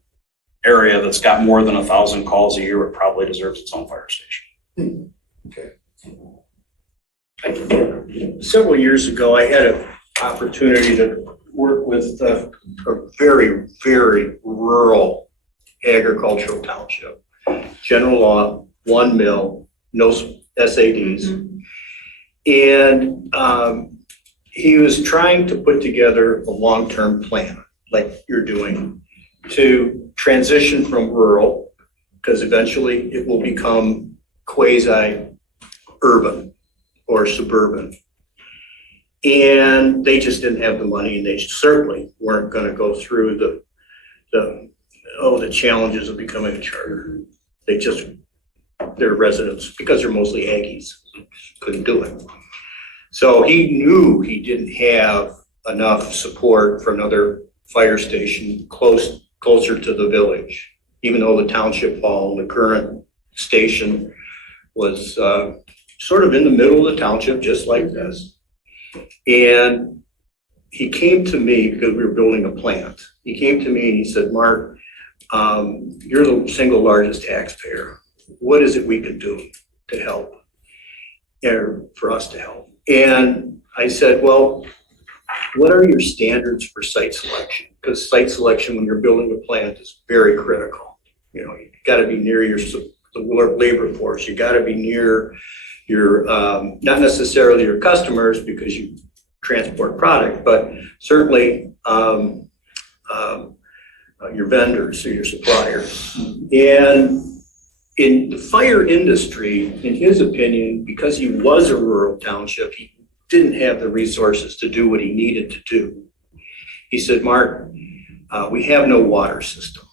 area that's got more than 1,000 calls a year, it probably deserves its own fire station. Several years ago, I had an opportunity to work with a very, very rural agricultural township. General law, 1 mill, no SADs. And he was trying to put together a long-term plan, like you're doing, to transition from rural, because eventually it will become quasi-urban or suburban. And they just didn't have the money, and they certainly weren't going to go through the challenges of becoming a charter. Their residents, because they're mostly Aggies, couldn't do it. So he knew he didn't have enough support for another fire station closer to the village, even though the township hall, the current station, was sort of in the middle of the township, just like this. And he came to me because we were building a plant. He came to me and he said, Mark, you're the single largest taxpayer. What is it we could do to help, or for us to help? And I said, well, what are your standards for site selection? Because site selection when you're building a plant is very critical. You know, you got to be near the labor force. You got to be near your, not necessarily your customers because you transport product, but certainly your vendors or your suppliers. And in the fire industry, in his opinion, because he was a rural township, he didn't have the resources to do what he needed to do. He said, Mark, we have no water system.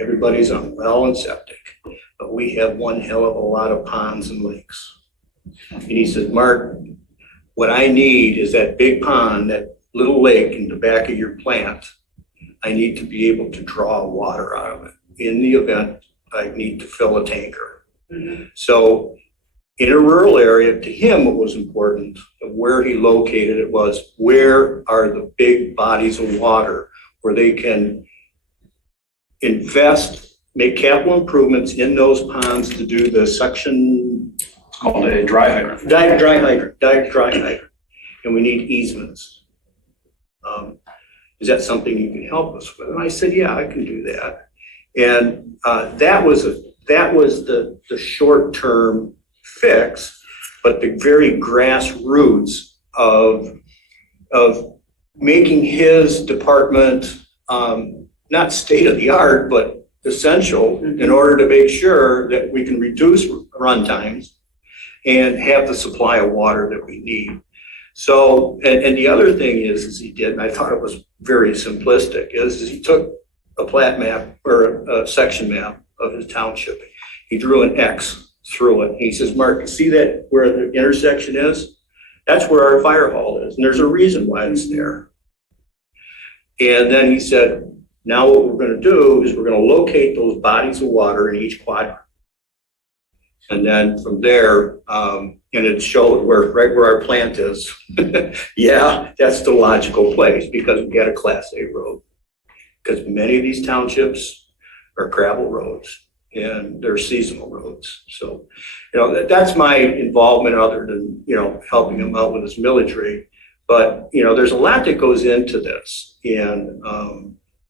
Everybody's on well and septic, but we have one hell of a lot of ponds and lakes. And he said, Mark, what I need is that big pond, that little lake in the back of your plant. I need to be able to draw water out of it in the event I need to fill a tanker. So in a rural area, to him, what was important of where he located it was, where are the big bodies of water where they can invest, make capital improvements in those ponds to do the suction. It's called a dry hydrant. Dry hydrant. And we need easements. Is that something you can help us with? And I said, yeah, I can do that. And that was the short-term fix, but the very grassroots of making his department not state-of-the-art, but essential in order to make sure that we can reduce run times and have the supply of water that we need. So, and the other thing is he did, and I thought it was very simplistic, is he took a plat map or a section map of his township. He drew an X through it. He says, Mark, see that where the intersection is? That's where our fire hall is. And there's a reason why it's there. And then he said, now what we're going to do is we're going to locate those bodies of water in each quadrant. And then from there, and it showed right where our plant is. Yeah, that's the logical place because we got a Class A road. because many of these townships are gravel roads and they're seasonal roads. So, that's my involvement other than, helping him out with his millage rate. But, there's a lot that goes into this. And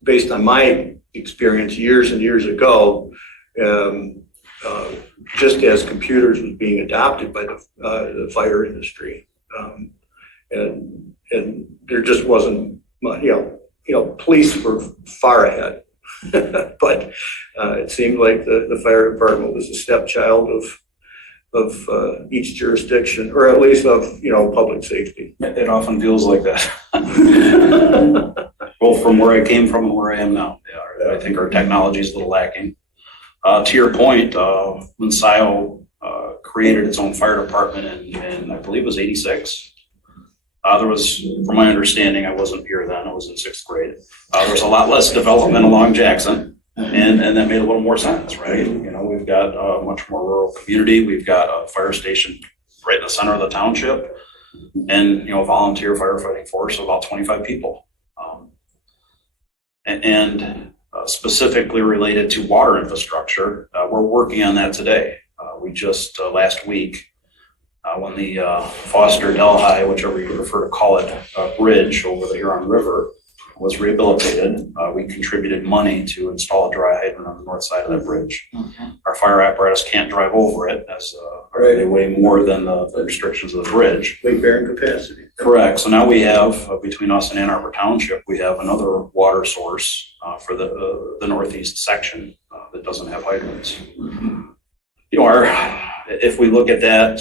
based on my experience years and years ago, just as computers was being adopted by the fire industry. And there just wasn't, police were far ahead. But it seemed like the fire department was a stepchild of each jurisdiction, or at least of, public safety. It often feels like that. Both from where I came from and where I am now. I think our technology is a little lacking. To your point, when Scio created its own fire department in I believe it was 86, there was, from my understanding, I wasn't here then, I was in 6th grade. There was a lot less development along Jackson, and that made a little more sense, right? We've got a much more rural community. We've got a fire station right in the center of the township, and volunteer firefighting force of about 25 people. Specifically related to water infrastructure, we're working on that today. We just last week, when the Foster Delhi, whichever you prefer to call it, bridge over the Huron River was rehabilitated, we contributed money to install a dry hydrant on the north side of that bridge. Our fire apparatus can't drive over it as they weigh more than the restrictions of the bridge. Weight bearing capacity. Correct. So now we have, between us and Ann Arbor Township, we have another water source for the northeast section that doesn't have hydrants. If we look at that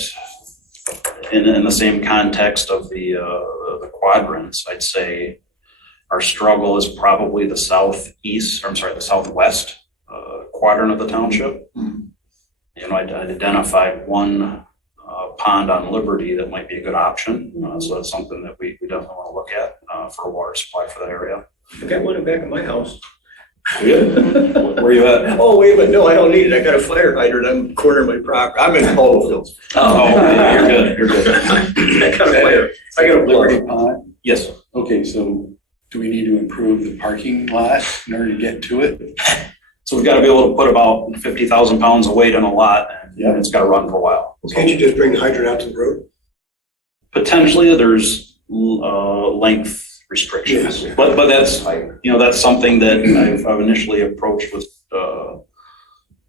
in the same context of the quadrants, I'd say our struggle is probably the southwest quadrant of the township. I'd identified one pond on Liberty that might be a good option. So that's something that we definitely want to look at for a water supply for that area. I got one in the back of my house. Where are you at? Oh, wait a minute. No, I don't need it. I got a fire hydrant. I'm cornering my property. I'm in Hollowfield. Oh, you're good. You're good. I got a fire. I got a Liberty Pond? Yes. Okay, so do we need to improve the parking lot in order to get to it? So we've got to be able to put about 50,000 pounds of weight in a lot, and it's got to run for a while. Can't you just bring the hydrant out to the road? Potentially, there's length restrictions, but that's that's something that I've initially approached with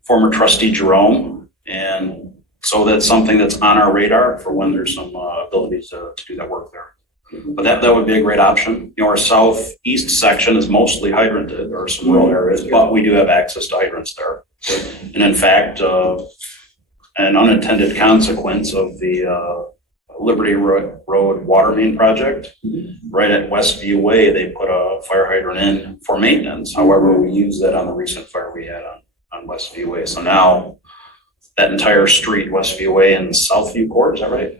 former trustee Jerome, and so that's something that's on our radar for when there's some ability to do that work there. But that would be a great option. Our southeast section is mostly hydranted. There are some rural areas, but we do have access to hydrants there. And in fact, an unintended consequence of the Liberty Road water main project, right at Westview Way, they put a fire hydrant in for maintenance. However, we used that on the recent fire we had on Westview Way. So now that entire street, Westview Way and Southview Court, is that right?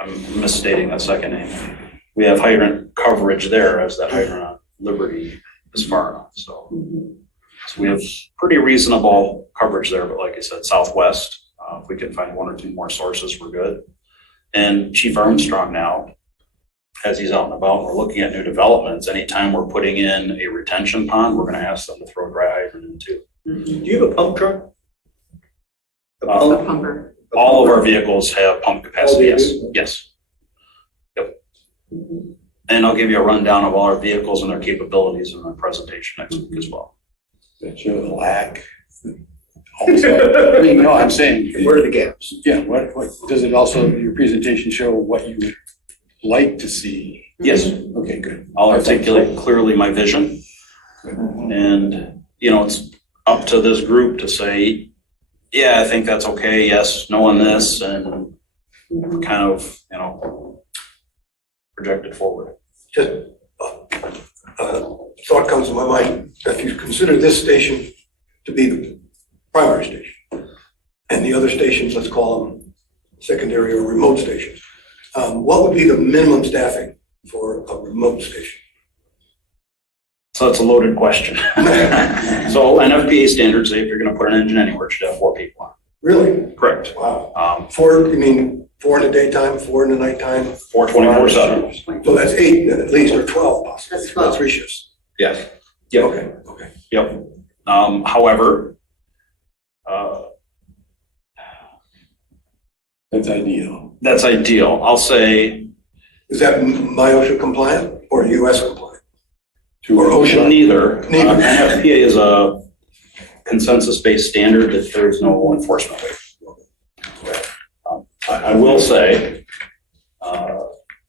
I'm misstating that second name. We have hydrant coverage there as that hydrant on Liberty is far enough. So we have pretty reasonable coverage there, but like I said, southwest, if we can find one or two more sources, we're good. And Chief Armstrong now, as he's out and about, we're looking at new developments. Anytime we're putting in a retention pond, we're going to ask them to throw a dry hydrant in too. Do you have a pump truck? A pumper. All of our vehicles have pump capacity, yes. Yes. Yep. And I'll give you a rundown of all our vehicles and their capabilities in our presentation next week as well. That shows a lack. Also, no, I'm saying. Where are the gaps? Yeah, what does it also, your presentation show what you would like to see? Yes. Okay, good. I'll articulate clearly my vision. And, it's up to this group to say, yeah, I think that's okay. Yes, knowing this, and kind of, project it forward. Just thought comes to my mind, if you consider this station to be the primary station, and the other stations, let's call them secondary or remote stations, what would be the minimum staffing for a remote station? So that's a loaded question. So NFPA standards say if you're going to put an engine anywhere, it should have 4 people on. Really? Correct. Wow. 4, you mean 4 in the daytime, 4 in the nighttime? 4/24/7. So that's 8 then at least, or 12 possibly. That's 12. 3 shifts. Yes. Yep. Okay. Yep. However, That's ideal. that's ideal. I'll say Is that MIOSHA compliant or US compliant? Or OSHA? neither. Neither. NFPA is a consensus-based standard that there's no enforcement with. I will say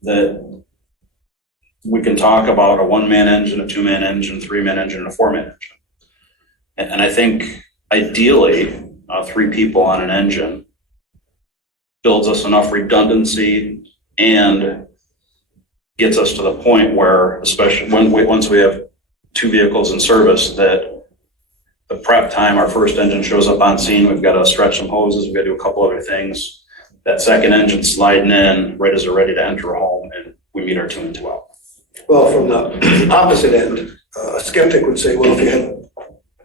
that we can talk about a one-man engine, a two-man engine, a three-man engine, and a four-man engine. And I think ideally, 3 people on an engine builds us enough redundancy and gets us to the point where, especially once we have 2 vehicles in service, that the prep time, our first engine shows up on scene, we've got to stretch some hoses, we've got to do a couple other things. That second engine sliding in right as they're ready to enter home, and we meet our 2 and 2 out. Well, from the opposite end, a skeptic would say, well, if you had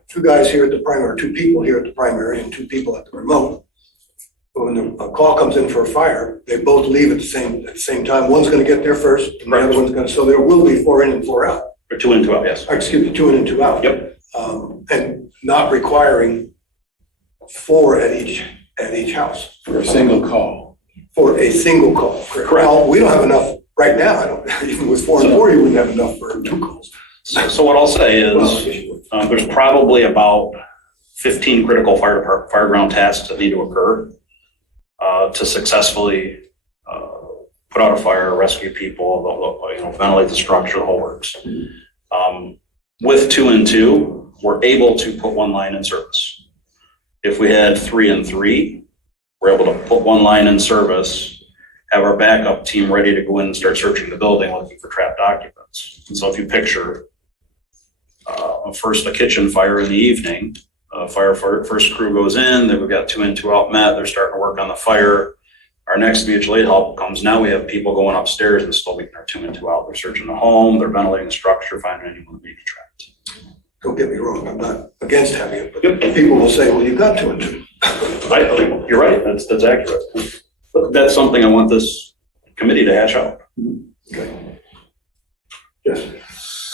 2 guys here at the primary, or 2 people here at the primary and 2 people at the remote, when a call comes in for a fire, they both leave at the same time. One's going to get there first, and the other one's going to. So there will be 4 in and 4 out. Or 2 and 2 out, yes. Or, excuse me, 2 in and 2 out. Yep. And not requiring 4 at each house. For a single call. For a single call. Correct. Well, we don't have enough right now. I don't. Even with 4 and 4, you wouldn't have enough for 2 calls. So what I'll say is, there's probably about 15 critical fire ground tasks that need to occur to successfully put out a fire, rescue people, ventilate the structure, the whole works. With 2 and 2, we're able to put 1 line in service. If we had 3 and 3, we're able to put 1 line in service, have our backup team ready to go in and start searching the building looking for trapped occupants. And so if you picture first a kitchen fire in the evening, first crew goes in, then we've got 2 in, 2 out met, they're starting to work on the fire. Our next mutual aid help comes, now we have people going upstairs and still making our 2 in, 2 out. They're searching the home, they're ventilating the structure, finding anyone that may be trapped. Don't get me wrong, I'm not against having it, but people will say, well, you've got 2 and 2. You're right, that's accurate. But that's something I want this committee to hash out. Okay. Yes.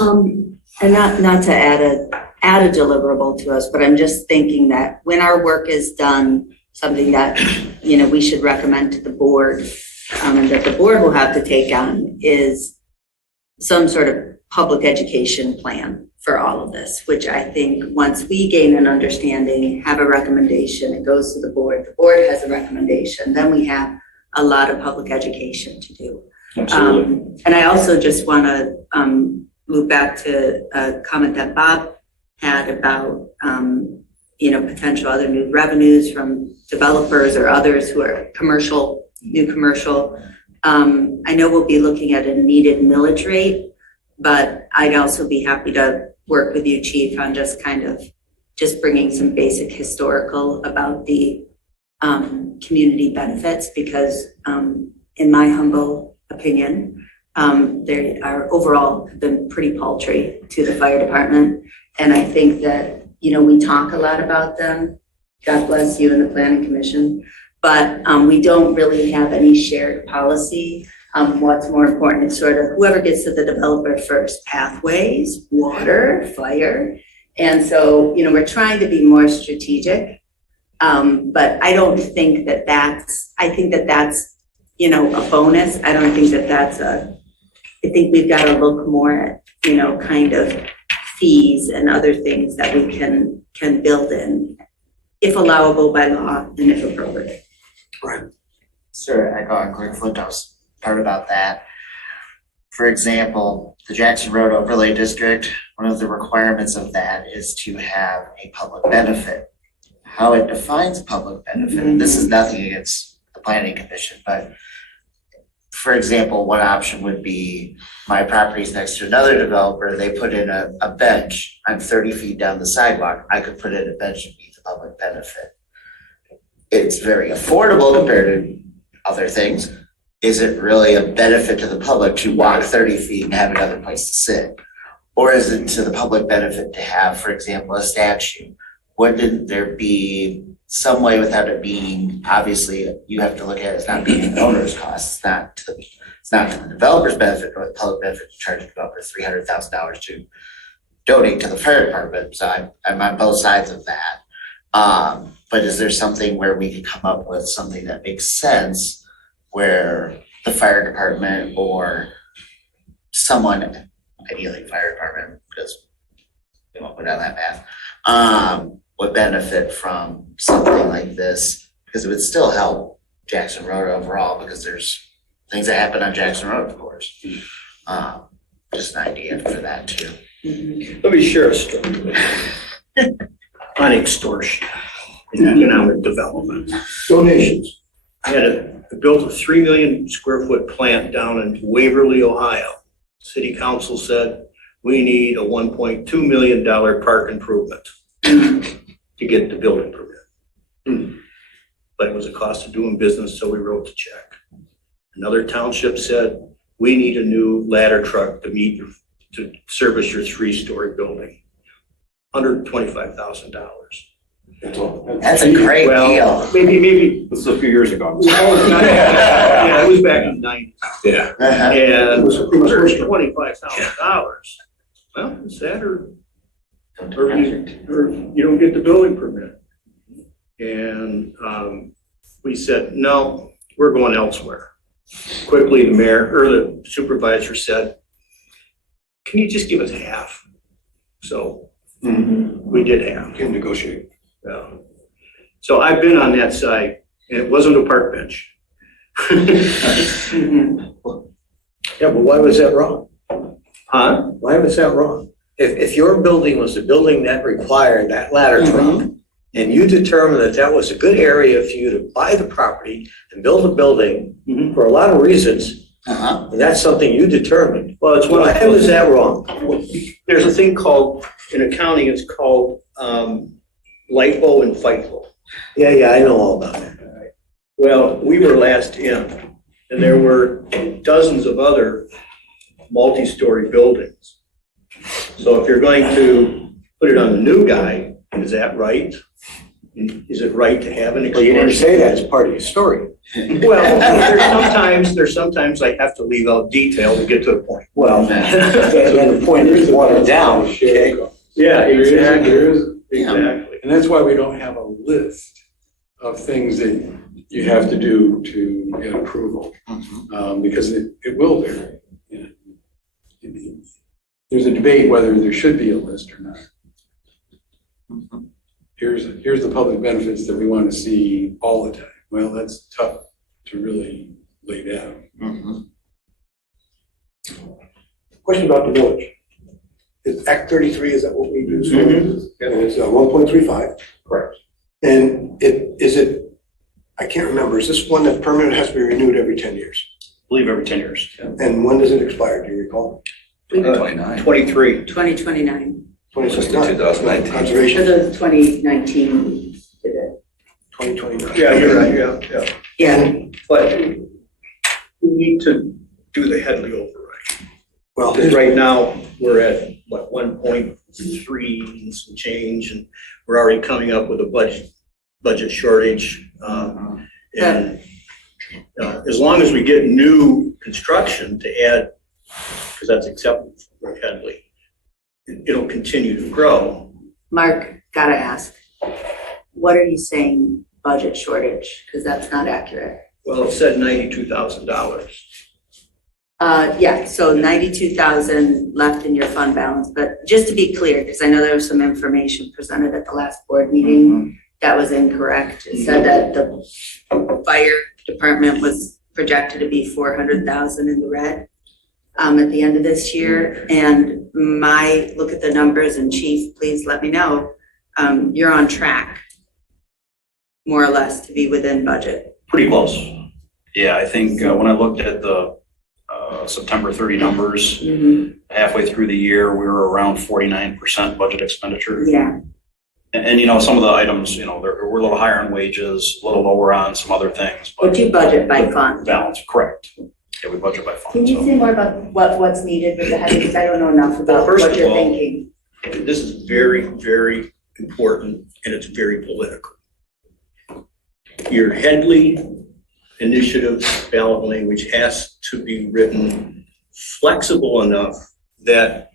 And not to add a deliverable to us, but I'm just thinking that when our work is done, something that, we should recommend to the board, and that the board will have to take on is some sort of public education plan for all of this, which I think once we gain an understanding, have a recommendation, it goes to the board has a recommendation, then we have a lot of public education to do. Absolutely. And I also just want to move back to a comment that Bob had about, potential other new revenues from developers or others who are new commercial. I know we'll be looking at a needed millage rate, but I'd also be happy to work with you, Chief, on just bringing some basic historical about the community benefits, because in my humble opinion, they are overall been pretty paltry to the fire department. And I think that, we talk a lot about them. God bless you and the planning commission, but we don't really have any shared policy. What's more important is sort of whoever gets to the developer first, pathways, water, fire. And so, we're trying to be more strategic. But I don't think that I think that that's, a bonus. I don't think that I think we've got to look more at, kind of fees and other things that we can build in, if allowable by law and if appropriate. Right. Sir, I go on Greg Flinto's part about that. For example, the Jackson Road Overlay District, one of the requirements of that is to have a public benefit. How it defines public benefit, and this is nothing against the planning commission, but for example, one option would be my property's next to another developer, they put in a bench, I'm 30 feet down the sidewalk, I could put in a bench and meet the public benefit. It's very affordable compared to other things. Is it really a benefit to the public to walk 30 feet and have another place to sit? Or is it to the public benefit to have, for example, a statue? Wouldn't there be some way without it being, obviously, you have to look at it as not being an owner's cost. It's not to the developer's benefit or the public benefit to charge the developer $300,000 to donate to the fire department. So I'm on both sides of that. But is there something where we could come up with something that makes sense where the fire department or someone, ideally fire department, because we won't go down that path, would benefit from something like this? Because it would still help Jackson Road overall, because there's things that happen on Jackson Road, of course. Just an idea for that too. Let me share a story on extortion in economic development. Donations. I built a 3 million square foot plant down in Waverly, Ohio. City council said, we need a $1.2 million park improvement to get the building permit. But it was a cost of doing business, so we wrote the check. Another township said, we need a new ladder truck to service your 3-story building. $125,000. That's all. That's a great Well, deal. maybe, This is a few years ago. yeah, it was back in the 90s. Yeah. Uh-huh. And It was $125,000. Well, it's that or you don't get the building permit. And we said, no, we're going elsewhere. Quickly, the mayor or the supervisor said, can you just give us half? So we did half. Can negotiate. Yeah. So I've been on that side, and it wasn't a park bench. Yeah, but why was that wrong? Huh? Why was that wrong? If your building was the building that required that ladder truck, and you determined that that was a good area for you to buy the property and build a building for a lot of reasons, and that's something you determined. Well, it's one Why of was that wrong? There's a thing called, in accounting, it's called LIFO and FIFO. Yeah, I know all about that. Well, we were last in, and there were dozens of other multi-story buildings. So if you're going to put it on the new guy, is that right? Is it right to have an Well, you didn't extortion? say that as part of your story. Well, there's sometimes I have to leave out detail to get to the point. Well, then the point is watered down, okay? Yeah, exactly. There is, Exactly. and that's why we don't have a list of things that you have to do to get approval, because it will vary. You know. There's a debate whether there should be a list or not. Here's the public benefits that we want to see all the time. Well, that's tough to really lay down. Question about the village. Is Act 33, is that what we do? And it's 1.35. Correct. And is it, I can't remember, is this one that's permanent, has to be renewed every 10 years? I believe every 10 years. And when does it expire, do you recall? 29. 23. 2029. 2029. 2019. For Conservation, the 2019 we did it. 2029. Yeah, you're right, yeah. Yeah, But we need to do the Headley override. Well, Because right now, we're at, 1.3 and some change, and we're already coming up with a budget shortage. And as long as we get new construction to add, because that's acceptable for Headley, it'll continue to grow. Mark, gotta ask, what are you saying budget shortage? Because that's not accurate. Well, it said $92,000. Yeah, so 92,000 left in your fund balance, but just to be clear, because I know there was some information presented at the last board meeting that was incorrect. It said that the fire department was projected to be 400,000 in the red at the end of this year. And look at the numbers, and chief, please let me know, you're on track, more or less, to be within budget. Pretty close. Yeah, I think when I looked at the September 30 numbers, halfway through the year, we were around 49% budget expenditure. Yeah. And some of the items, we're a little higher on wages, a little lower on some other things. But you budget by fund. Balance, correct. Yeah, we budget by fund. Can you say more about what's needed with the head, because I don't know enough about Well, first what of you're all, thinking. This is very, very important, and it's very political. your Headley initiative ballot language has to be written flexible enough that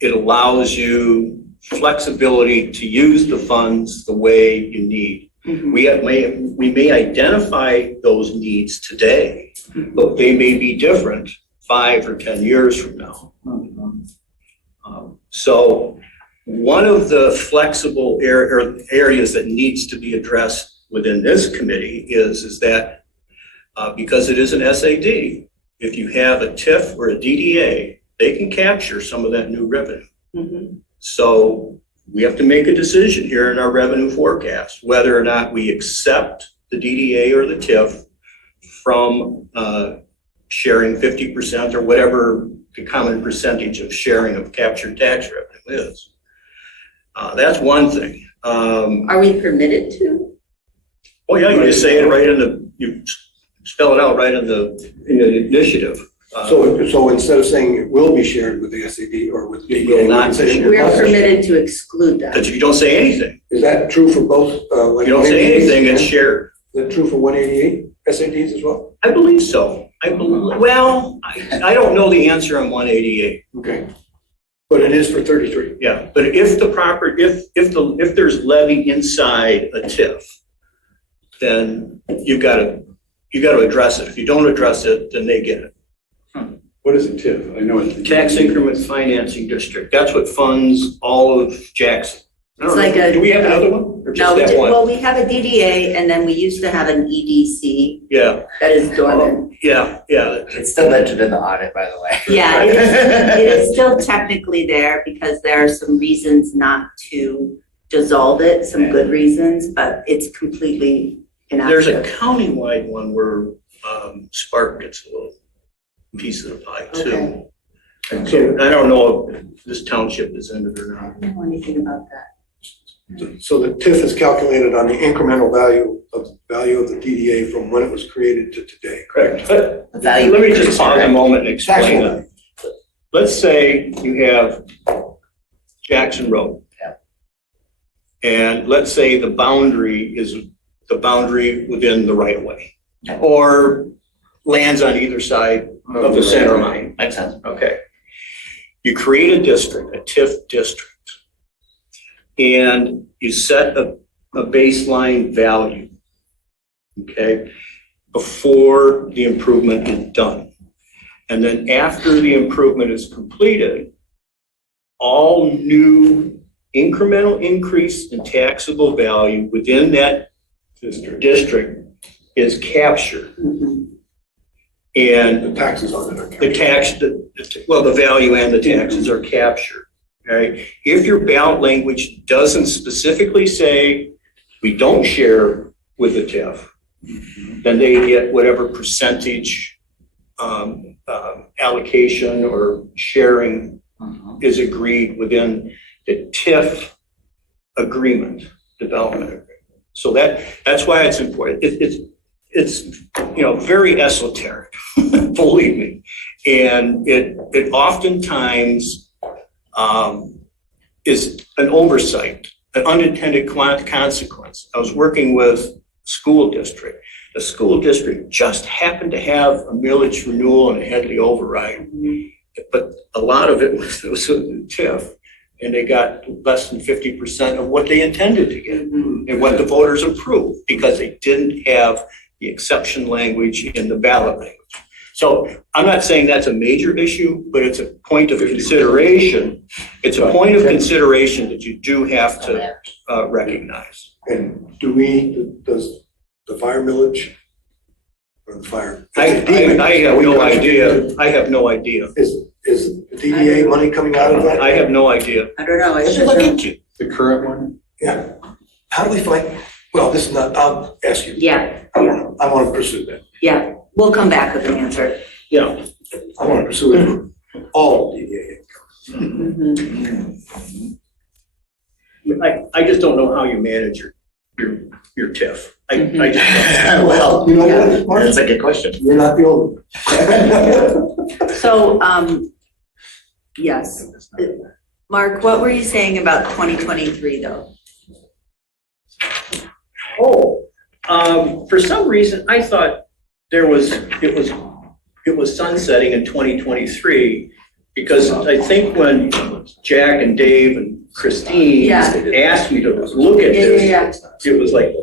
it allows you flexibility to use the funds the way you need. We may identify those needs today, but they may be different 5 or 10 years from now. So one of the flexible areas that needs to be addressed within this committee is that because it is an SAD, if you have a TIF or a DDA, they can capture some of that new revenue. So we have to make a decision here in our revenue forecast, whether or not we accept the DDA or the TIF from sharing 50% or whatever the common percentage of sharing of captured tax revenue is. That's one thing. Are we permitted to? Oh yeah, you just say it right in the, you spell it out right in the initiative. So instead of saying it will be shared with the SAD or with the It will not be shared. We're permitted to exclude that. But you don't say anything. Is that true for both? You don't say anything, it's shared. Is that true for 188 SADs as well? I believe so. I don't know the answer on 188. Okay. But it is for 33. Yeah, but if there's levy inside a TIF, then you gotta address it. If you don't address it, then they get it. What is a TIF? I know it. Tax Increment Financing District, that's what funds all of Jackson. I don't It's like know. a- Do we have another one? Or No, just we that did, one? well, we have a DDA and then we used to have an EDC Yeah, that is dormant. yeah. It's still mentioned in the audit, by the way. Yeah, it is still technically there because there are some reasons not to dissolve it, some good reasons, but it's completely There's a inactive. countywide one where Spark gets a little piece of the pie too. Okay. And so I don't know if this township is in it or I not. don't know anything about that. So the TIF is calculated on the incremental value of the DDA from when it was created to today. Correct. But The value let me just increase, pause a right? moment and explain Taxable that. Let's say you have Jackson Road. Yeah. And let's say the boundary is the boundary within the right of way. Or lands on either side of the center line. Makes sense. Okay. You create a district, a TIF district. And you set a baseline value, okay, before the improvement is done. And then after the improvement is completed, all new incremental increase in taxable value within that district is captured. And The taxes on it are the tax, the value and the taxes are captured, right? If your ballot language doesn't specifically say, we don't share with the TIF, then they get whatever percentage allocation or sharing is agreed within the TIF agreement, development agreement. So that's why it's important. It's very esoteric, believe me. And it oftentimes is an oversight, an unintended consequence. I was working with school district. The school district just happened to have a millage renewal and a Headley override. But a lot of it was a TIF. And they got less than 50% of what they intended to get and what the voters approved because they didn't have the exception language in the ballot language. So I'm not saying that's a major issue, but it's a point of consideration. It's a point of consideration that you do have to recognize. And does the fire millage or the fire? I have no idea. I have no idea. Is the DDA money coming out of that? I have no idea. I don't know. I It's should look just, into. The current one? Yeah. How do we find, well, this is not, I'll ask you. yeah, I want to pursue that. yeah. We'll come back with an answer. Yeah. I want to pursue it for all DDA income. I just don't know how you manage your TIF. I just don't. Well, You know what, Mark? that's a good question. You're not the only one. So, yes. Mark, what were you saying about 2023 though? Oh, For some reason, I thought it was sunsetting in 2023, because I think when Jack and Dave and Christine Yeah. asked me to look at this, it was like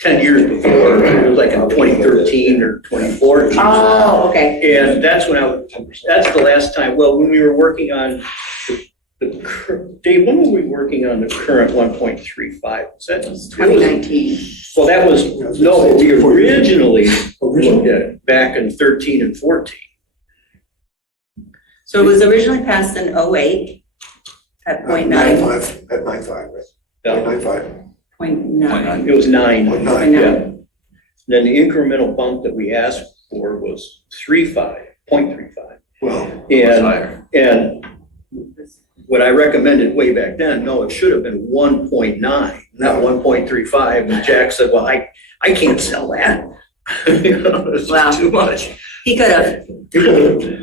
10 years before. It was like in 2013 or 2014. Oh, okay. And that's that's the last time, well, when we were working on Dave, when were we working on the current 1.35? Was that? 2019. Well, that was, no, but we originally looked at it back in 13 and 14. So it was originally passed in 08 at 0.9. 9.5, at 9.5, right? Yeah. 9.5. 0.9. It was 9. 0.9. Yeah. Then the incremental bump that we asked for was 0.35. Well, And what I recommended way back then, no, it should have been 1.9, not 1.35. And Jack said, well, I can't sell that. It's Wow. too much. He could have.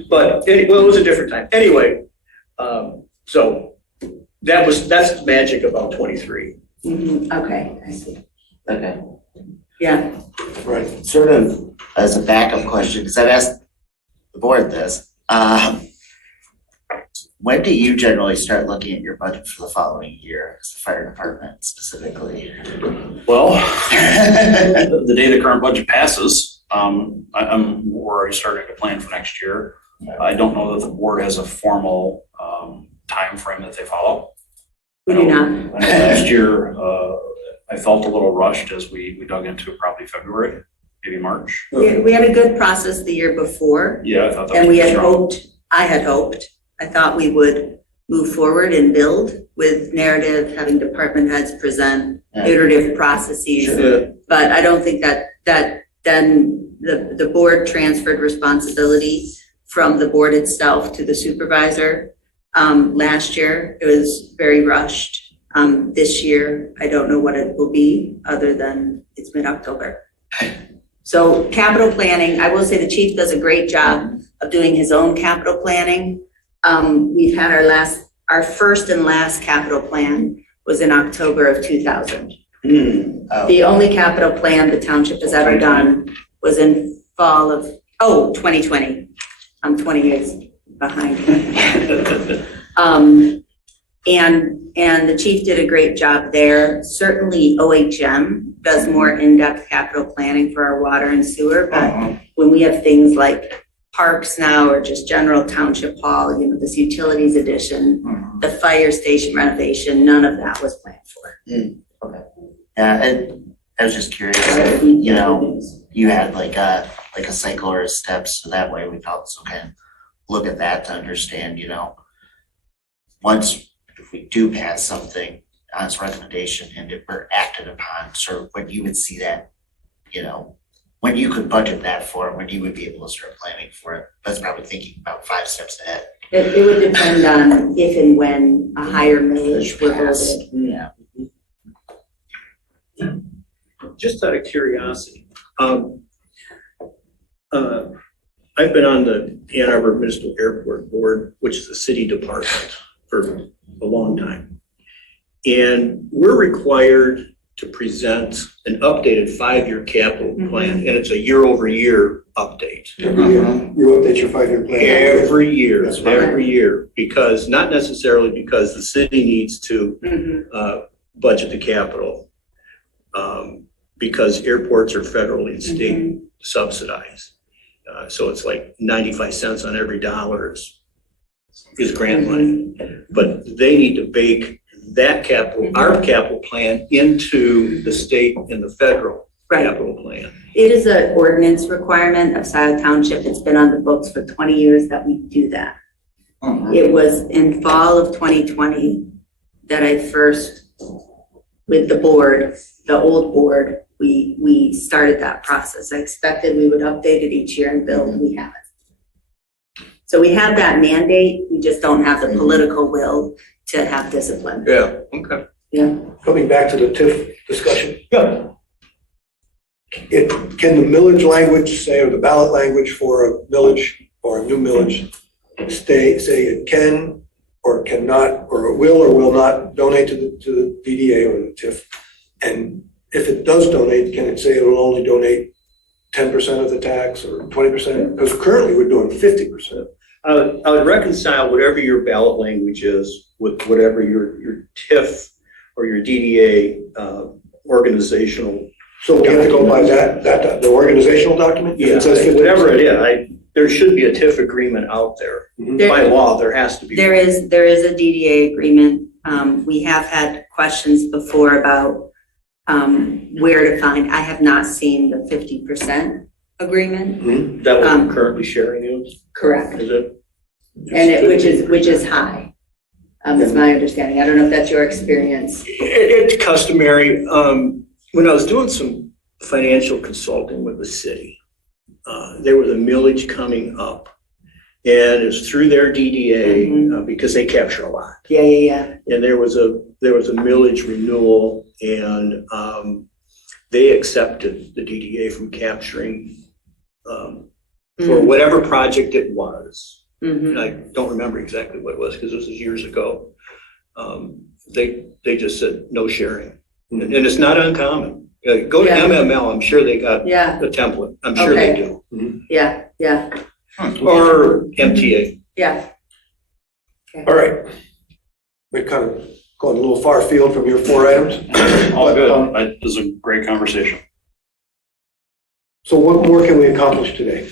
But, well, it was a different time. Anyway, so that's the magic about 23. Okay, I see. Okay. Yeah. right. Sort of as a backup question, because I've asked the board this, when do you generally start looking at your budget for the following year as the fire department specifically? Well, the day the current budget passes, we're already starting to plan for next year. I don't know that the board has a formal time frame that they follow. We do not. I know last year, I felt a little rushed as we dug into probably February, maybe March. We had a good process the year before, Yeah, I thought that was and we had strong. I thought we would move forward and build with narrative, having department heads present iterative processes. Sure. But I don't think that then the board transferred responsibility from the board itself to the supervisor. Last year, it was very rushed. This year, I don't know what it will be, other than it's mid-October. So capital planning, I will say the chief does a great job of doing his own capital planning. We've had our first and last capital plan was in October of 2000. The only capital plan the township has ever done was in fall of, 2020. I'm 20 years behind. And the chief did a great job there. Certainly OHM does more in-depth capital planning for our water and sewer, but when we have things like parks now or just general township hall, this utilities addition, the fire station renovation, none of that was planned for. Okay. Yeah, I was just curious if, you had like a cycle or a steps, so that way we also can look at that to understand, once if we do pass something on its recommendation and if we're acted upon, sort of when you would see that, when you could budget that for, when you would be able to start planning for it. That's probably thinking about 5 steps ahead. It would depend on if and when a higher millage were voted. Yeah. Just out of curiosity, I've been on the Ann Arbor Municipal Airport Board, which is a city department, for a long time. And we're required to present an updated 5-year capital plan, and it's a year-over-year update. Every year, you update your 5-year plan. Every year, because not necessarily because the city needs to budget the capital, because airports are federally and state subsidized. So it's like 95 cents on every dollar is grant money. But they need to bake that capital, our capital plan, into the state and the federal capital plan. It is an ordinance requirement of Scio Township. It's been on the books for 20 years that we do that. It was in fall of 2020 that I first, with the board, the old board, we started that process. I expected we would update it each year and build, and we haven't. So we have that mandate, we just don't have the political will to have discipline. Yeah, okay. Yeah. Coming back to the TIF discussion, Yeah. can the millage language say, or the ballot language for a millage or a new millage say it can or cannot, or it will or will not donate to the DDA or the TIF? And if it does donate, can it say it will only donate 10% of the tax or 20%? Because currently we're doing 50%. I would reconcile whatever your ballot language is with whatever your TIF or your DDA organizational. So we have to go by the organizational document? If Yeah, it says 50%? whatever it is, there should be a TIF agreement out there. By law, there has to be. There is a DDA agreement. We have had questions before about where to find. I have not seen the 50% agreement. That what we're currently sharing is, Correct. is it? And which is high, is my understanding. I don't know if that's your experience. It's customary. When I was doing some financial consulting with the city, there was a millage coming up, and it's through their DDA because they capture a lot. Yeah. And there was a millage renewal, and they accepted the DDA from capturing for whatever project it was. And I don't remember exactly what it was because this was years ago. They just said no sharing, and it's not uncommon. Go to MML. I'm sure they got the template. I'm sure they do. Yeah. Or MTA. Yeah. All right. We're kind of going a little far afield from your 4 items. All good. It was a great conversation. So what more can we accomplish today?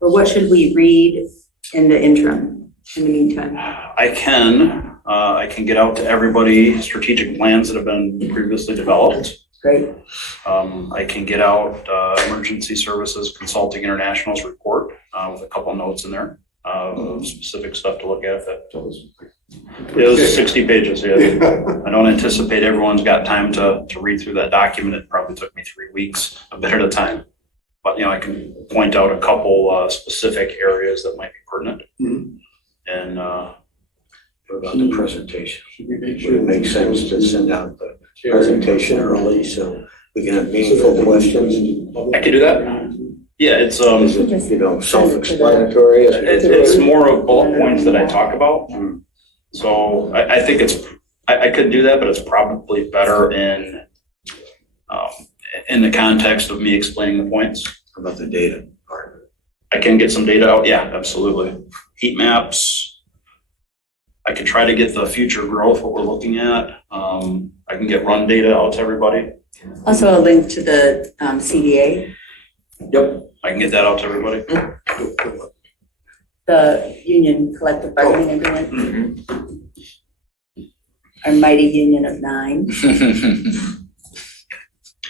But what should we read in the interim, in the meantime? I can get out to everybody strategic plans that have been previously developed. Great. I can get out Emergency Services Consulting International's report with a couple notes in there, specific stuff to look at. It was 60 pages, yeah. I don't anticipate everyone's got time to read through that document. It probably took me 3 weeks, a bit at a time. But, I can point out a couple specific areas that might be pertinent. And What about the presentation? Would it make sense to send out the presentation early so we can have meaningful questions? I could do that. Yeah, it's Is it, self-explanatory? it's more of bullet points that I talk about. So I think I could do that, but it's probably better in the context of me explaining the points. How about the data part? I can get some data out. Yeah, absolutely. Heat maps. I could try to get the future growth, what we're looking at. I can get run data out to everybody. Also a link to the CDA, Yep. I can get that out to everybody. the union collective bargaining agreement. Our mighty union of 9.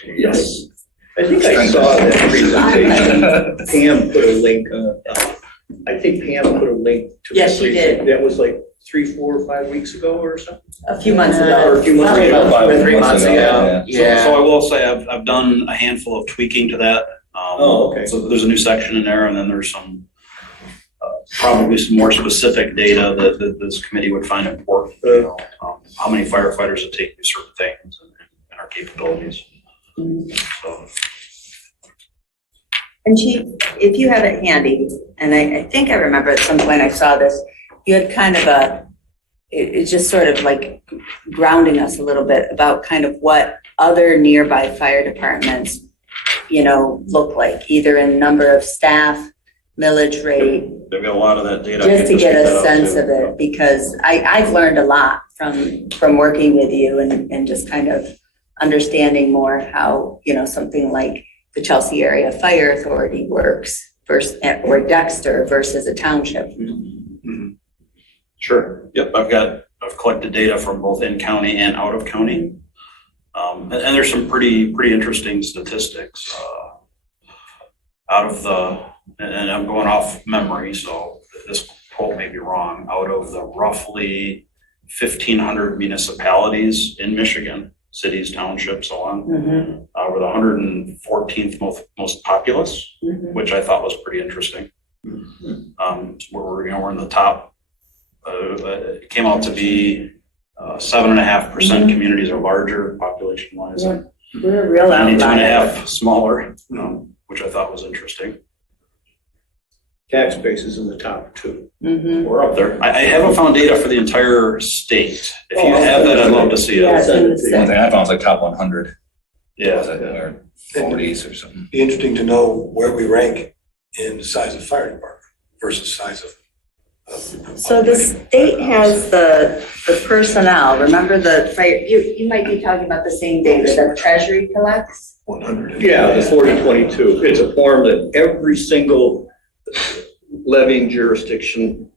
Yes. I think I saw that presentation. Pam put a link, I think Pam put a link to. Yes, she did. That was like 3, 4, 5 weeks ago or something? A few months Or ago. a few months ago. About 3 months ago. So I will say I've done a handful of tweaking to that. Oh, okay. So there's a new section in there, and then there's some probably some more specific data that this committee would find important. How many firefighters it take to do certain things and our capabilities. So. And Chief, if you have it handy, and I think I remember at some point I saw this, you had kind of it's just sort of like grounding us a little bit about kind of what other nearby fire departments, look like, either in number of staff, millage rate. They've got a lot of that data. Just to get a sense of it, because I've learned a lot from working with you and just kind of understanding more how, something like the Chelsea Area Fire Authority works versus, or Dexter versus a township. Mm-hmm. Sure. Yep. I've collected data from both in county and out of county. And there's some pretty interesting statistics and I'm going off memory, so this quote may be wrong, out of the roughly 1,500 municipalities in Michigan, cities, townships, so on, we're the 114th most populous, which I thought was pretty interesting. We're in the top. It came out to be 7.5% communities are larger population-wise. Yeah. We're a real outlier. 92.5 smaller, which I thought was interesting. tax bases in the top two. Mhm. We're up there. I haven't found data for the entire state. If you have that, I'd love to see Yeah, it. it's in the One state. thing I found was like top 100. Yeah. Or 40s or something. Be interesting to know where we rank in the size of fire department versus size of. So the state has the personnel, remember the fire, you might be talking about the same data that Treasury collects? 100. Yeah, the 4022. It's a form that every single levying jurisdiction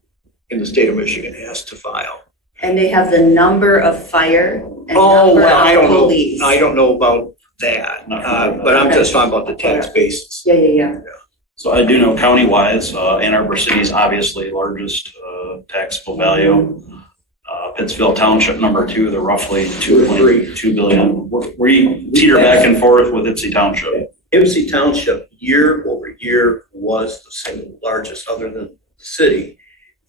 in the state of Michigan has to file. And they have the number of fire and Oh, number well, I of don't know. police. I don't know about that, but I'm just talking about the tax basis. Yeah. So I do know county-wise, Ann Arbor City is obviously largest taxable value. Pittsfield Township, number 2, they're roughly 2.2 billion. We teeter back and forth with Ypsi Township. Ypsi Township, year over year, was the single largest other than the city.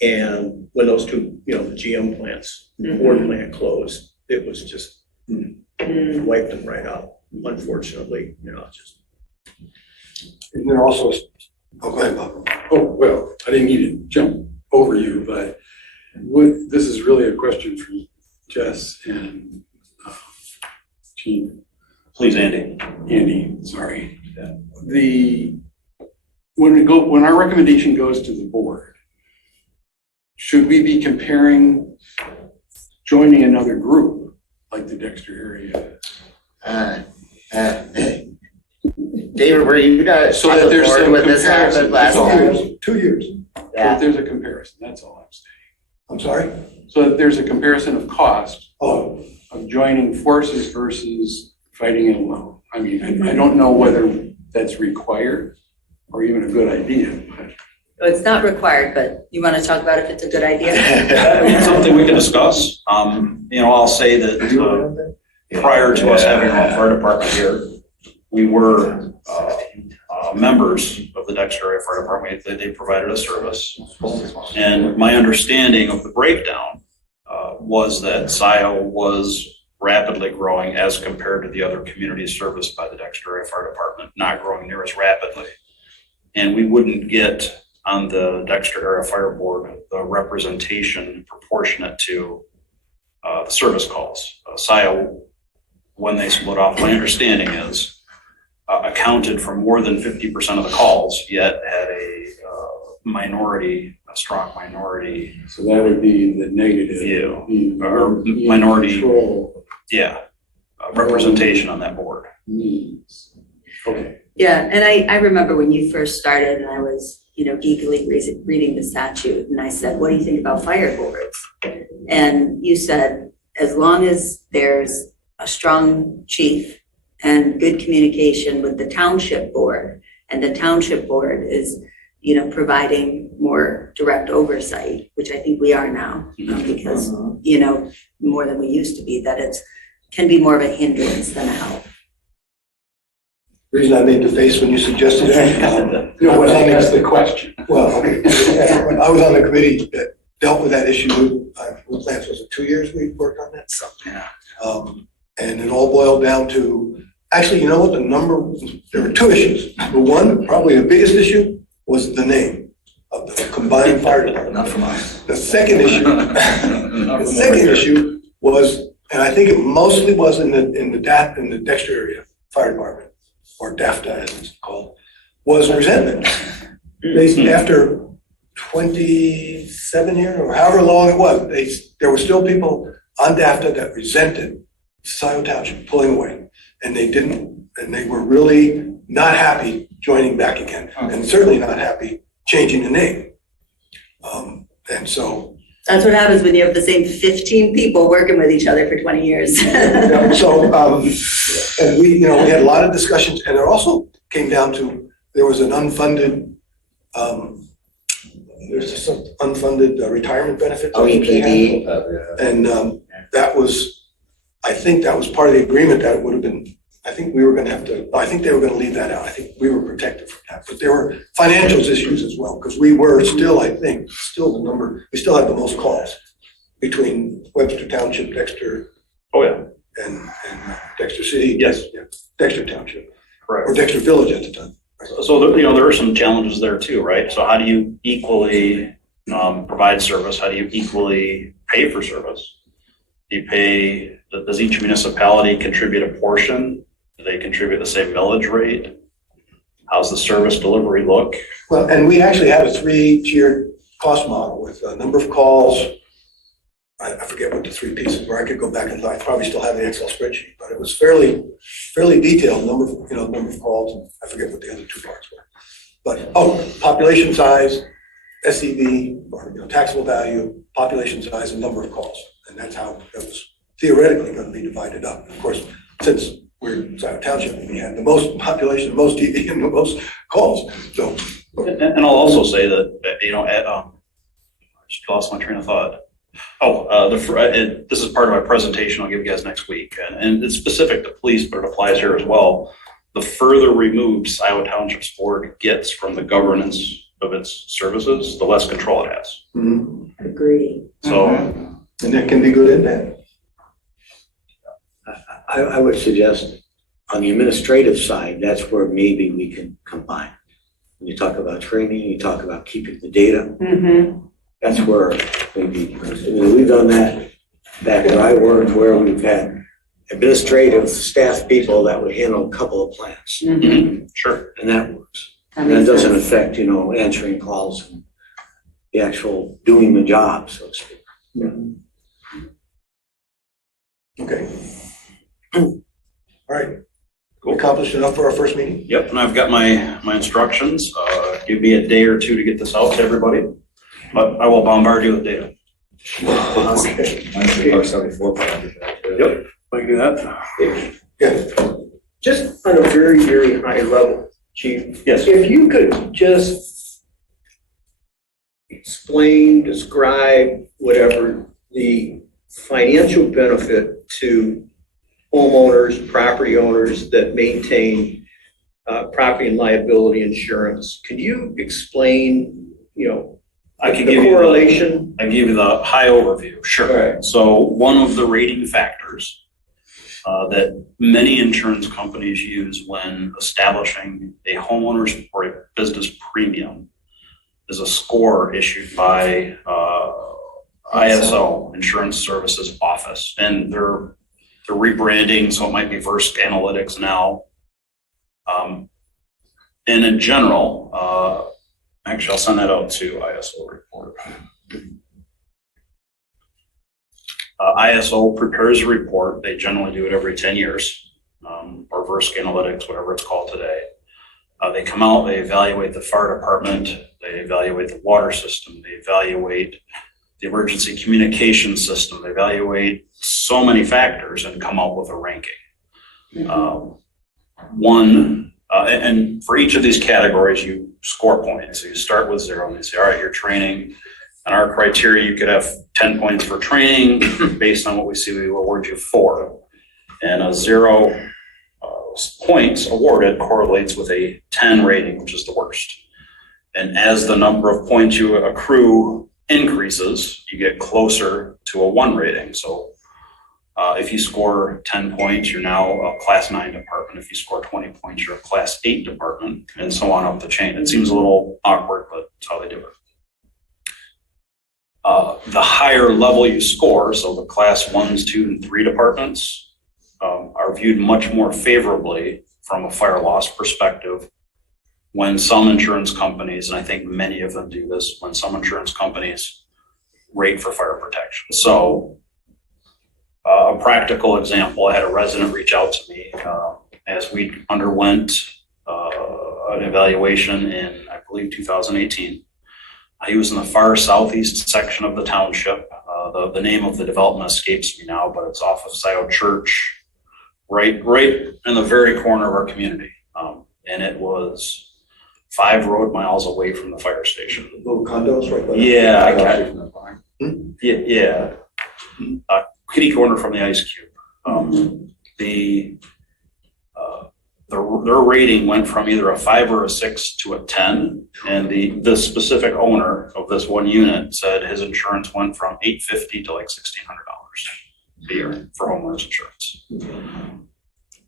And when those two, the GM plants, the Ford plant closed, it was just wiped them right out, unfortunately, just. And there also, go ahead, Bob. Oh, well, I didn't mean to jump over you, but this is really a question for Jess and Chief Please, Andy. Andy, sorry. When our recommendation goes to the board, should we be comparing joining another group like the Dexter area? David, were you not So on that the there's board some when this happened comparison. last time? 2 years. So that there's a comparison, that's all I'm saying. I'm sorry? So that there's a comparison of cost Oh, of joining forces versus fighting it alone. I mean, I don't know whether that's required or even a good idea, but. Well, it's not required, but you want to talk about if it's a good idea? It's something we can discuss. I'll say that prior to us having our fire department here, we were members of the Dexter Area Fire Department. They provided a service. And my understanding of the breakdown was that Scio was rapidly growing as compared to the other communities serviced by the Dexter Area Fire Department, not growing near as rapidly. And we wouldn't get on the Dexter Area Fire Board the representation proportionate to the service calls. Scio, when they split off, my understanding is accounted for more than 50% of the calls, yet had a strong minority. So that would be the negative. View, the or minority. Control Representation on that board. needs. Okay. Yeah, and I remember when you first started and I was, geekily reading the statute and I said, what do you think about fire boards? And you said, as long as there's a strong chief and good communication with the township board, and the township board is, providing more direct oversight, which I think we are now, because, more than we used to be, that can be more of a hindrance than a help. the reason I made the face when you suggested it. That's the question. Well, I was on the committee that dealt with that issue. Lance, was it 2 years we worked on that? And it all boiled down to, actually, you know what, there were 2 issues. Number one, probably the biggest issue, was the name of the combined fire department. Not from us. The second issue was, and I think it mostly was in the Dexter area fire department, or DAFTA as it's called, was resentment. After 27 years or however long it was, there were still people on DAFTA that resented Scio Township pulling away, and they were really not happy joining back again, and certainly not happy changing the name. And so. That's what happens when you have the same 15 people working with each other for 20 years. And we had a lot of discussions, and it also came down to, there was an unfunded, retirement benefit. OEPD. And I think that was part of the agreement that it would have been, I think they were gonna leave that out. I think we were protected from that. But there were financials issues as well, because we were still, we still had the most calls between Webster Township, Dexter. Oh, yeah. And Dexter City. Yes. Yeah, Dexter Township. Correct. Or Dexter Village at the time, There are some challenges there too, right? So how do you equally provide service? How do you equally pay for service? Does each municipality contribute a portion? Do they contribute the same millage rate? How's the service delivery look? Well, and we actually have a 3-tiered cost model with a number of calls. I forget what the 3 pieces were. I could go back and I probably still have the Excel spreadsheet, but it was fairly detailed, number of calls. I forget what the other 2 parts were. But, population size, SEV, or taxable value, population size, and number of calls. And that's how that was theoretically going to be divided up. Of course, since we're in Scio Township, we had the most population, the most TV, and the most calls. So, And I'll also say that, I just lost my train of thought. This is part of my presentation I'll give you guys next week. And it's specific to police, but it applies here as well. The further removed Scio Township's board gets from the governance of its services, the less control it has. Agree. So, and that can be good and bad. I would suggest on the administrative side, that's where maybe we can combine. When you talk about training, you talk about keeping the data. That's where maybe, we've done that back where I worked, where we've had administrative staff people that would handle a couple of plans. sure. And that works. And that doesn't affect, answering calls and the actual doing the job, so to speak. Okay. All right. We accomplished enough for our first meeting? Yep, and I've got my instructions. Give me a day or two to get this out to everybody, but I will bombard you with data. Okay. Mine's 74. Yep, I can do that. Yeah. Just on a very, very high level, Chief, Yes. if you could just explain, describe, whatever, the financial benefit to homeowners, property owners that maintain property and liability insurance. Could you explain, I can the give correlation? I can give you the high overview, sure. All right. So one of the rating factors that many insurance companies use when establishing a homeowner's or a business premium is a score issued by ISO, Insurance Services Office, and they're rebranding, so it might be Versk Analytics now. And in general, actually, I'll send that out to ISO report. ISO prepares a report. They generally do it every 10 years, or Versk Analytics, whatever it's called today. They come out, they evaluate the fire department, they evaluate the water system, they evaluate the emergency communication system, they evaluate so many factors and come up with a ranking. And for each of these categories, you score points. So you start with 0 and you say, all right, you're training. On our criteria, you could have 10 points for training. Based on what we see, we will award you 4. And a 0 points awarded correlates with a 10 rating, which is the worst. And as the number of points you accrue increases, you get closer to a 1 rating. So if you score 10 points, you're now a class 9 department. If you score 20 points, you're a class 8 department, and so on up the chain. It seems a little awkward, but that's how they do it. The higher level you score, so the class 1s, 2, and 3 departments, are viewed much more favorably from a fire loss perspective when some insurance companies, and I think many of them do this, when some insurance companies rate for fire protection. So a practical example, I had a resident reach out to me as we underwent an evaluation in, I believe, 2018. He was in the far southeast section of the township. The name of the development escapes me now, but it's off of Scio Church, right in the very corner of our community. And it was 5 road miles away from the fire station. Little condos right by. Yeah. Kitty corner from the Ice Cube. Their rating went from either a 5 or a 6 to a 10, and the specific owner of this one unit said his insurance went from $850 to like $1,600 a year for homeowners insurance.